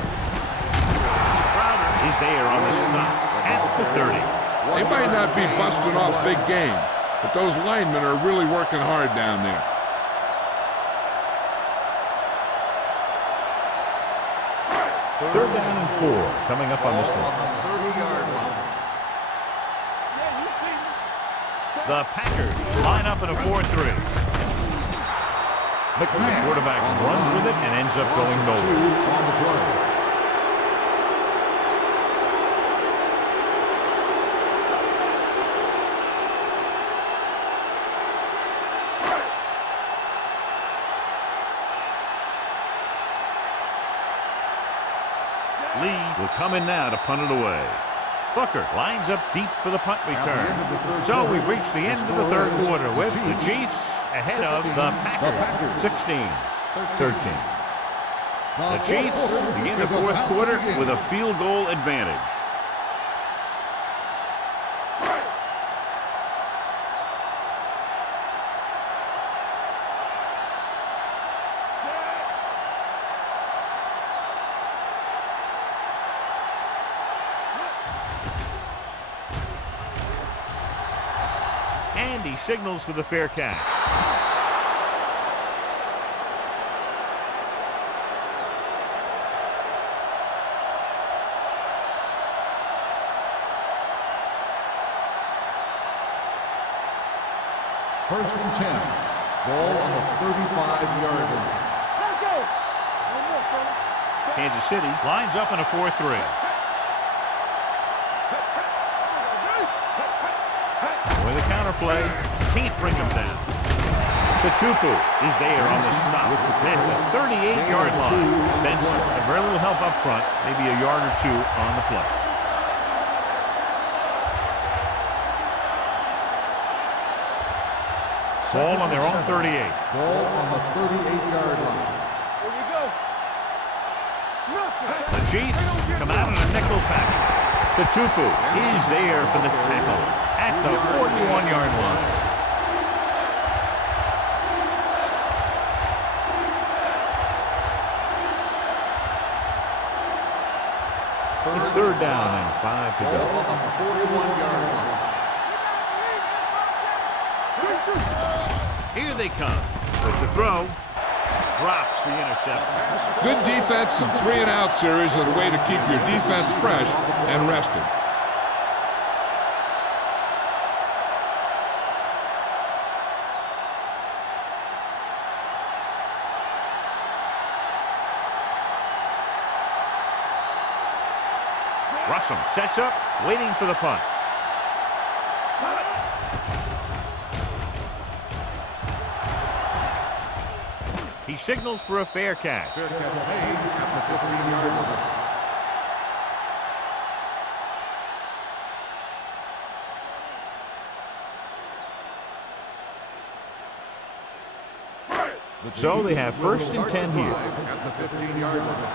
Crowder is there on the stop at the 30. They might not be busting off big game, but those linemen are really working hard down there. Third down and 4 coming up on this one. On the 30-yard line. The Packers line up in a 4-3. McNabb, quarterback, runs with it and ends up going nowhere. On the play. Lee will come in now to punt it away. Booker lines up deep for the punt return. So we've reached the end of the third quarter with the Chiefs ahead of the Packers, 16-13. The Chiefs begin the fourth quarter with a field goal advantage. And he signals for the fair catch. First and 10. Ball on the 35-yard line. Let's go. One more, fella. Kansas City lines up in a 4-3. With a counter play, can't bring him down. Tupu is there on the stop at the 38-yard line. Benson had very little help up front, maybe a yard or 2 on the play. Ball on their own 38. Ball on the 38-yard line. Here we go. Nothing. The Chiefs come out in a nickel package. Tupu is there for the tackle at the 41-yard line. It's third down and 5 to Ball go. on the 41-yard line. Here they come with the throw. Drops the interception. Good defense and 3-and-out series are the way to keep your defense fresh and rested. Russell sets up, waiting for the punt. He signals for a fair catch. Fair catch made at the 15-yard line. So they have first and 10 here. At the 15-yard line.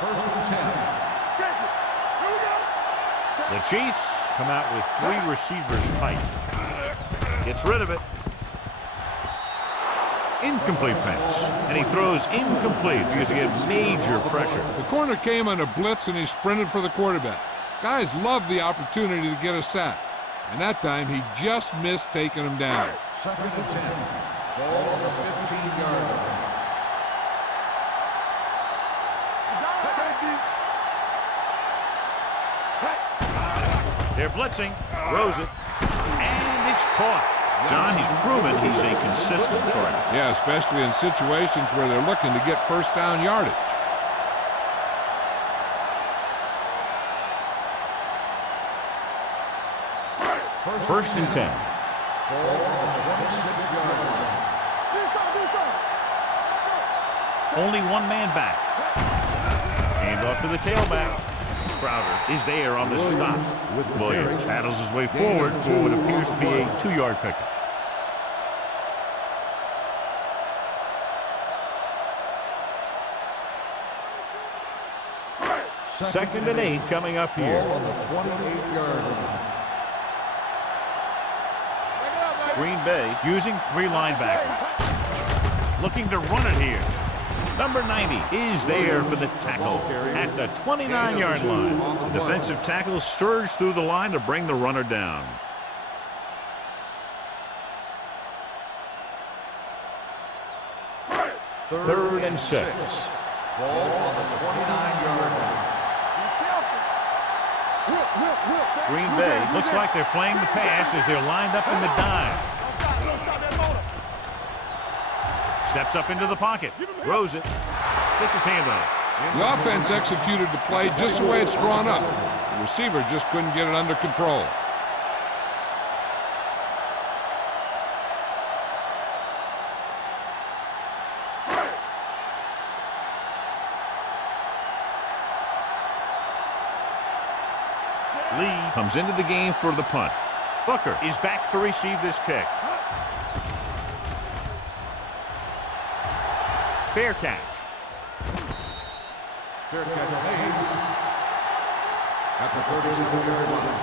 First and 10. The Chiefs come out with 3 receivers tight. Gets rid of it. Incomplete pass. And he throws incomplete because he gets major pressure. The corner came on a blitz and he sprinted for the quarterback. Guys love the opportunity to get a sack. And that time he just missed taking him down. 2nd and 10. Ball on the 15-yard line. They're blitzing. Throws it. And it's caught. John, he's proven he's a consistent target. Yeah, especially in situations where they're looking to get first down yardage. First and 10. Ball on the 26-yard line. Only one man back. Hand off to the tailback. Crowder is there on the stop. Williams paddles his way forward for what appears to be a 2-yard pickup. Second and 8 coming up here. Ball on the 28-yard line. Green Bay using 3 linebackers. Looking to run it here. Number 90 is there for the tackle at the 29-yard line. The defensive tackle surged through the line to bring the runner down. Third and 6. Ball on the 29-yard line. Green Bay looks like they're playing the pass as they're lined up in the dime. Steps up into the pocket, throws it, gets his hand on it. The offense executed the play just the way it's drawn up. The receiver just couldn't get it under control. Lee comes into the game for the punt. Booker is back to receive this kick. Fair catch. Fair catch made at the 37-yard line.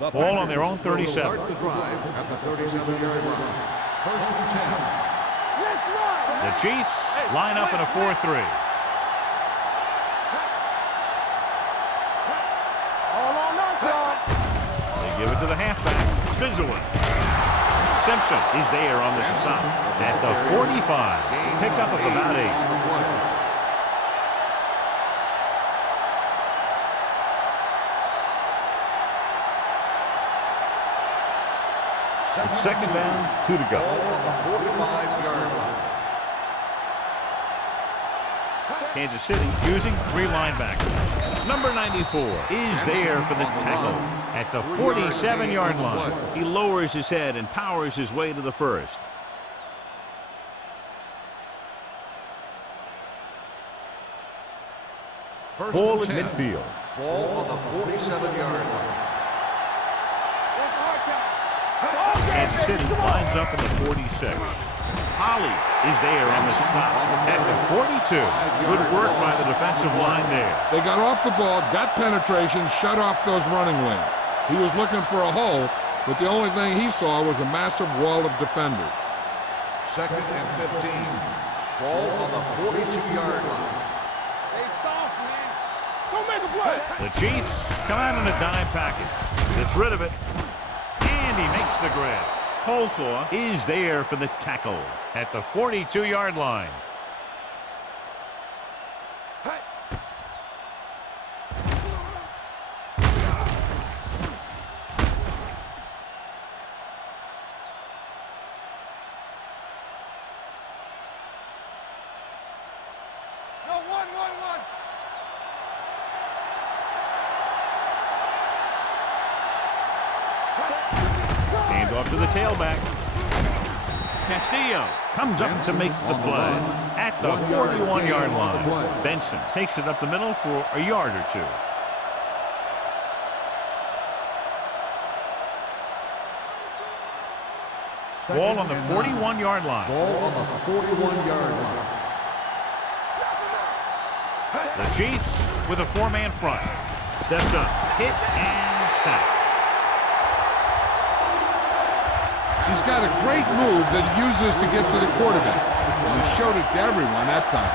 The ball on their own 37. Start the drive at the 37-yard line. First and 10. The Chiefs line up in a 4-3. They give it to the halfback. Spins away. Simpson is there on the stop at the 45. Pickup of about 8. It's second down, 2 to go. Ball on the 45-yard line. Kansas City using 3 linebackers. Number 94 is there for the tackle at the 47-yard line. He lowers his head and powers his way to the first. Ball at midfield. Ball on the 47-yard line. Kansas City lines up in the 46. Holly is there on the stop at the 42. Good work by the defensive line there. They got off the ball, got penetration, shut off those running lanes. He was looking for a hole, but the only thing he saw was a massive wall of defenders. Second and 15. Ball on the 42-yard line. Hey, soft, man. Don't make a play. The Chiefs come out in a dime package. Gets rid of it. And he makes the grab. Coleclaw is there for the tackle at the 42-yard line. No, one. Hand off to the tailback. Castillo comes up to make the play at the 41-yard line. Benson takes it up the middle for a yard or 2. Ball on the 41-yard line. Ball on the 41-yard line. The Chiefs with a four-man front. Steps up, hit and sack. He's got a great move that he uses to get to the quarterback. And he showed it to everyone that time.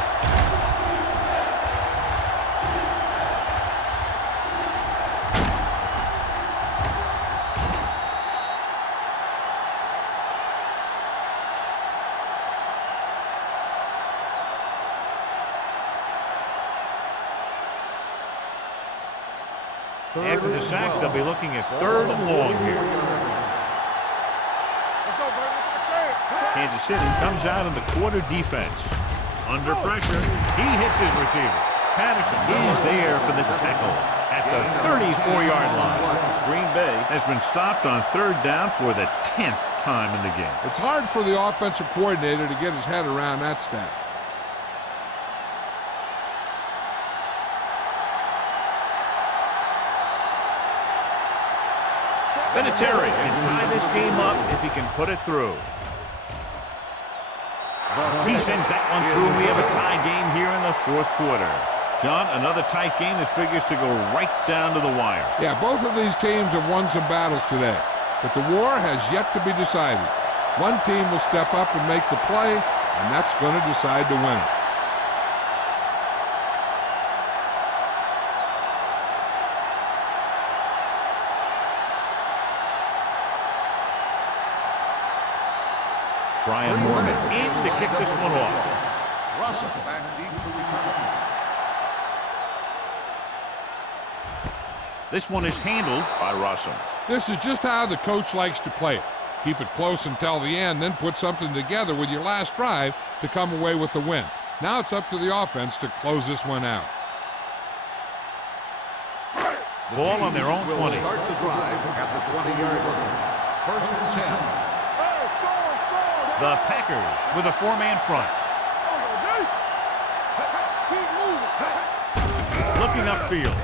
After the sack, they'll be looking at 3rd and long here. Let's go, baby. Let's go. Kansas City comes out in the quarter defense. Under pressure, he hits his receiver. Patterson is there for the tackle at the 34-yard line. Green Bay has been stopped on 3rd down for the 10th time in the game. It's hard for the offensive coordinator to get his head around that stat. Vinatieri can tie this game up if he can put it through. He sends that one through, and we have a tie game here in the 4th quarter. John, another tight game that figures to go right down to the wire. Yeah, both of these teams have won some battles today, but the war has yet to be decided. One team will step up and make the play, and that's going to decide the winner. Brian Morgan in to kick this one off. Russell back deep to return. This one is handled by Russell. This is just how the coach likes to play it. Keep it close until the end, then put something together with your last drive to come away with the win. Now it's up to the offense to close this one out. Ball on their own 20. Start the drive at the 20-yard line. 1st and 10. The Packers with a four-man front. Looking upfield.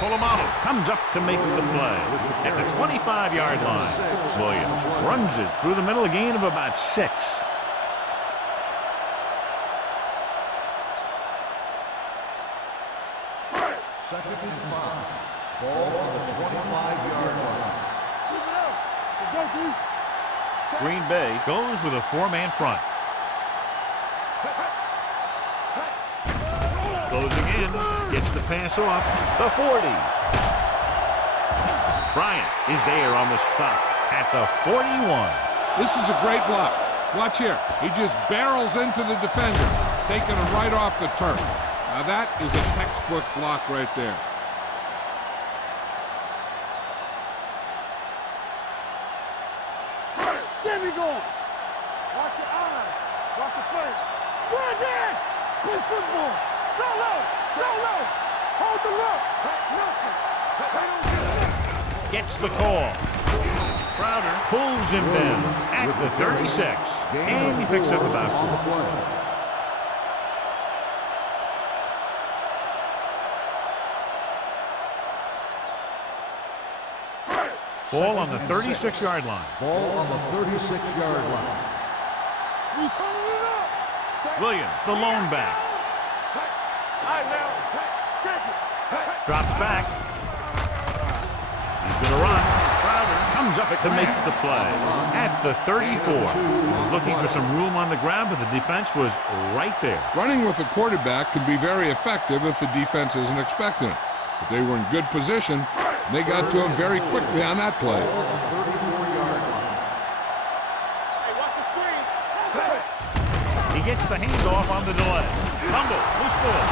Polamalu comes up to make the play at the 25-yard line. Williams runs it through the middle, a gain of about 6. Second and 5. Ball on the 25-yard line. Let's go, dude. Green Bay goes with a four-man front. Closing in, gets the pass off, the 40. Bryant is there on the stop at the 41. This is a great block. Watch here. He just barrels into the defender, taking him right off the turf. Now that is a textbook block right there. Get me going. Watch your eyes. Watch the play. Run there. Play football. Go low. Go low. Hold the look. Nothing. Gets the call. Crowder pulls him down at the 36. And he picks up about 4. Ball on the 36-yard line. Ball on the 36-yard line. We turning it up. Williams, the lone back. All right, now. Check it. Drops back. He's going to run. Crowder comes up to make the play at the 34. He was looking for some room on the ground, but the defense was right there. Running with the quarterback can be very effective if the defense isn't expecting it. But they were in good position. They got to him very quickly on that play. Ball on the 34-yard line. Hey, watch the screen. He gets the handoff on the delay. Fumble, loose ball.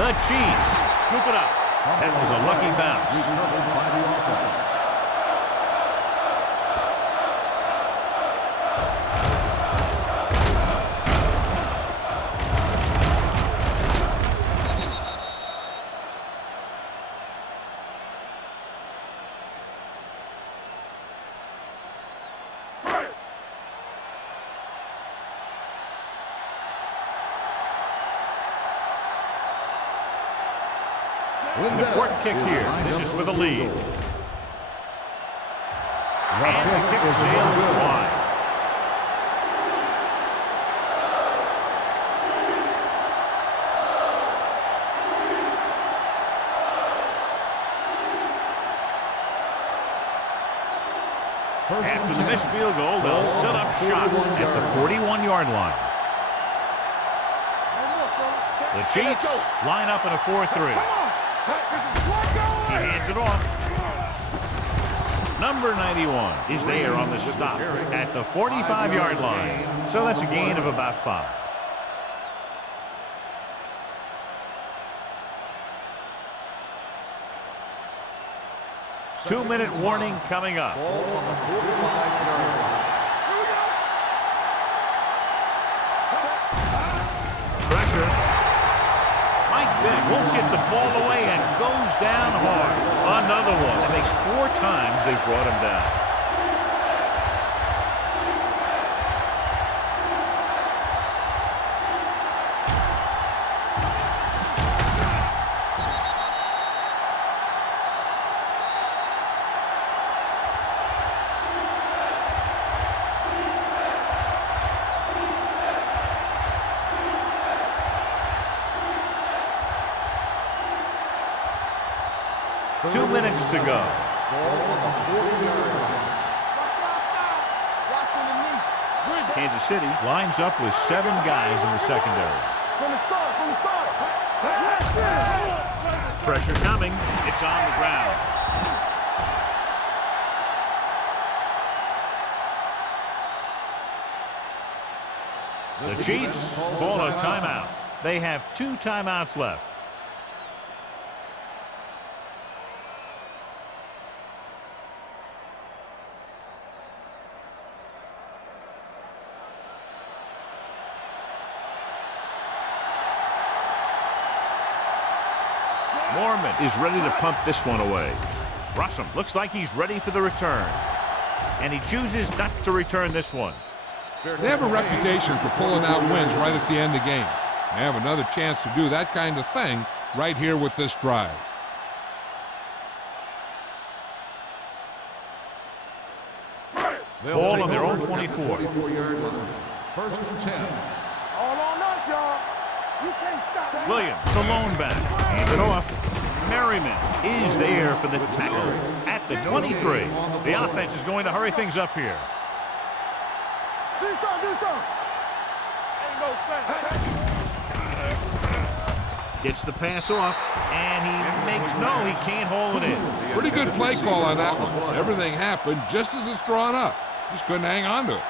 The Chiefs scoop it up. That was a lucky bounce. Recovered by the offense. An important kick here. This is for the lead. And the kick sails wide. After the missed field goal, they'll set up shop at the 41-yard line. The Chiefs line up in a 4-3. He hands it off. Number 91 is there on the stop at the 45-yard line. So that's a gain of about 5. Two-minute warning coming up. Ball on the 45-yard line. Pressure. Mike Vick won't get the ball away and goes down hard. Another one. It makes 4 times they've brought him down. Two minutes to go. Kansas City lines up with 7 guys in the secondary. From the start. Pressure coming. It's on the ground. The Chiefs call a timeout. They have 2 timeouts left. Mormon is ready to pump this one away. Russell looks like he's ready for the return. And he chooses not to return this one. They have a reputation for pulling out wins right at the end of games. They have another chance to do that kind of thing right here with this drive. Ball on their own 24. 24-yard line. First and 10. All on us, y'all. You can't stop. Williams, the lone back. Hand it off. Merriman is there for the tackle at the 23. The offense is going to hurry things up here. Do some. Ain't no thing. Gets the pass off, and he can't hold it in. Pretty good play call on that one. Everything happened just as it's drawn up. Just couldn't hang on to it.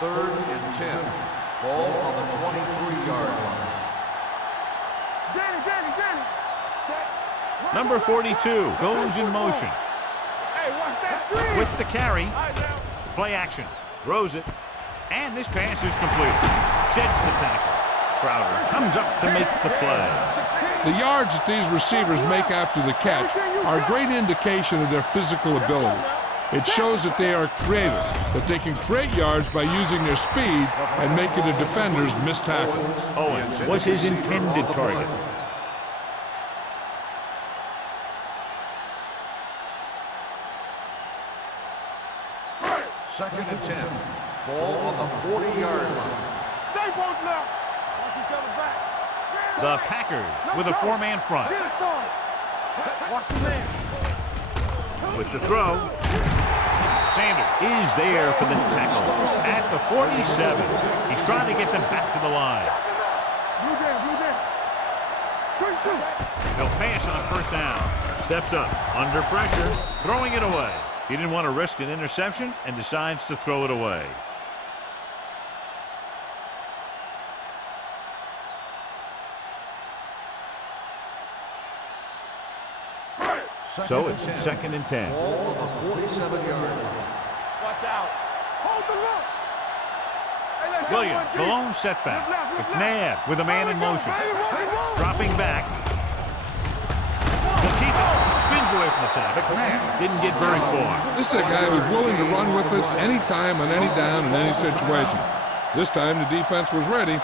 Third and 10. Ball on the 23-yard line. Danny. Set. Number 42 goes in motion. Hey, watch that screen. With the carry, All right, now. play action, throws it, and this pass is completed. Sheds the tackle. Crowder comes up to make the play. The yards that these receivers make after the catch are a great indication of their physical ability. It shows that they are creative, that they can create yards by using their speed and making the defenders miss tackles. Owens was his intended target. Second and 10. Ball on the 40-yard line. Stay both left. Watch each other back. The Packers with a 4-man front. Get it on. Watch the man. With the throw, Sanders is there for the tackle at the 47. He's trying to get them back to the line. Blue down. Quick shoot. He'll pass on first down. Steps up, under pressure, throwing it away. He didn't want to risk an interception and decides to throw it away. So it's second and 10. Ball on the 47-yard line. Watch out. Hold the look. Hey, let's go, Williams, the lone setback. McNabb with a man in motion. Dropping back. He'll keep it. Spins away from the tackle. McNabb didn't get very far. This is a guy who's willing to run with it anytime, on any down, in any situation. This time the defense was ready,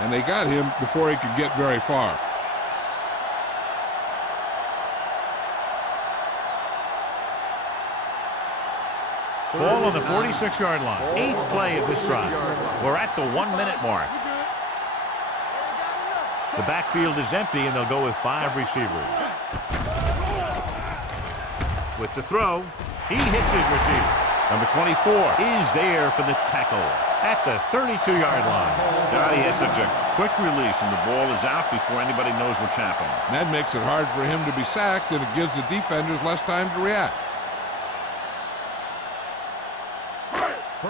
and they got him before he could get very far. Ball on the 46-yard line. 8th play of this drive. We're at the 1-minute mark. The backfield is empty, and they'll go with 5 receivers. with the throw. He hits his receiver. Number 24 is there for the tackle at the 32-yard line. God, he has such a quick release, and the ball is out before anybody knows what's happening. And that makes it hard for him to be sacked, and it gives the defenders less time to react.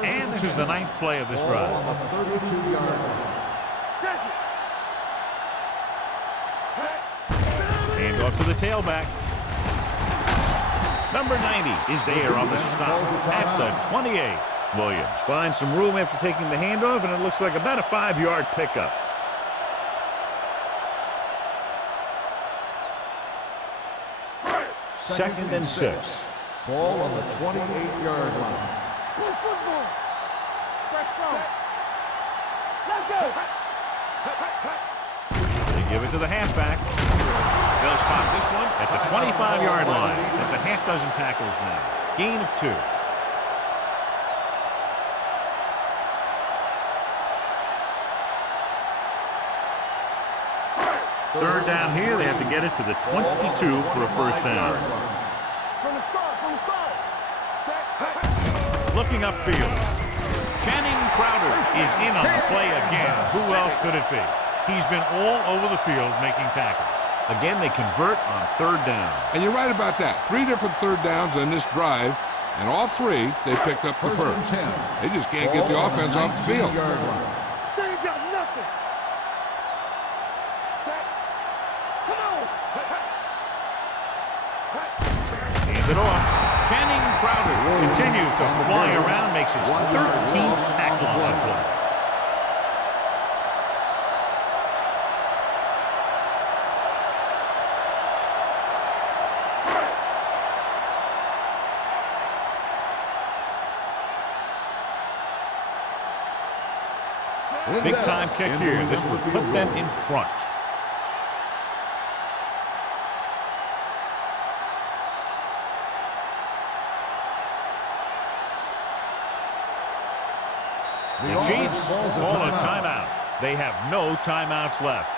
And this is the 9th play of this drive. On the 32-yard line. Hand off to the tailback. Number 90 is there on the stop at the 28. Williams finds some room after taking the handoff, and it looks like about a 5-yard pickup. Second and 6. Ball on the 28-yard line. Play football. Let's go. Let's go. They give it to the halfback. They'll stop this one at the 25-yard line. That's a half dozen tackles now. Gain of 2. Third down here. They have to get it to the 22 for a first down. From the start. Looking upfield. Channing Crowder is in on the play again. Who else could it be? He's been all over the field making tackles. Again, they convert on third down. And you're right about that. 3 different third downs on this drive, and all 3 they picked up the first. They just can't get the offense off the field. They ain't got nothing. Come on. Hands it off. Channing Crowder continues to fly around, makes his 13th tackle on that play. Big time kick here. This would put them in front. The Chiefs call a timeout. They have no timeouts left.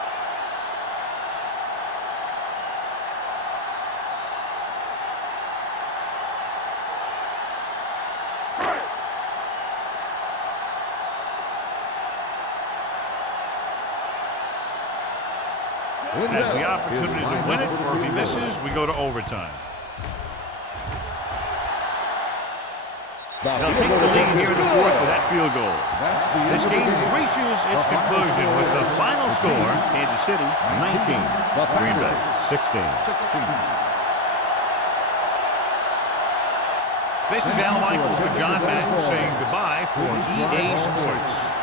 Has the opportunity to win it, or if he misses, we go to overtime. They'll take the lead here in the 4th with that field goal. This game reaches its conclusion with the final score, Kansas City 19, Green Bay 16. This is Al Michaels with John Madden saying goodbye for EA Sports.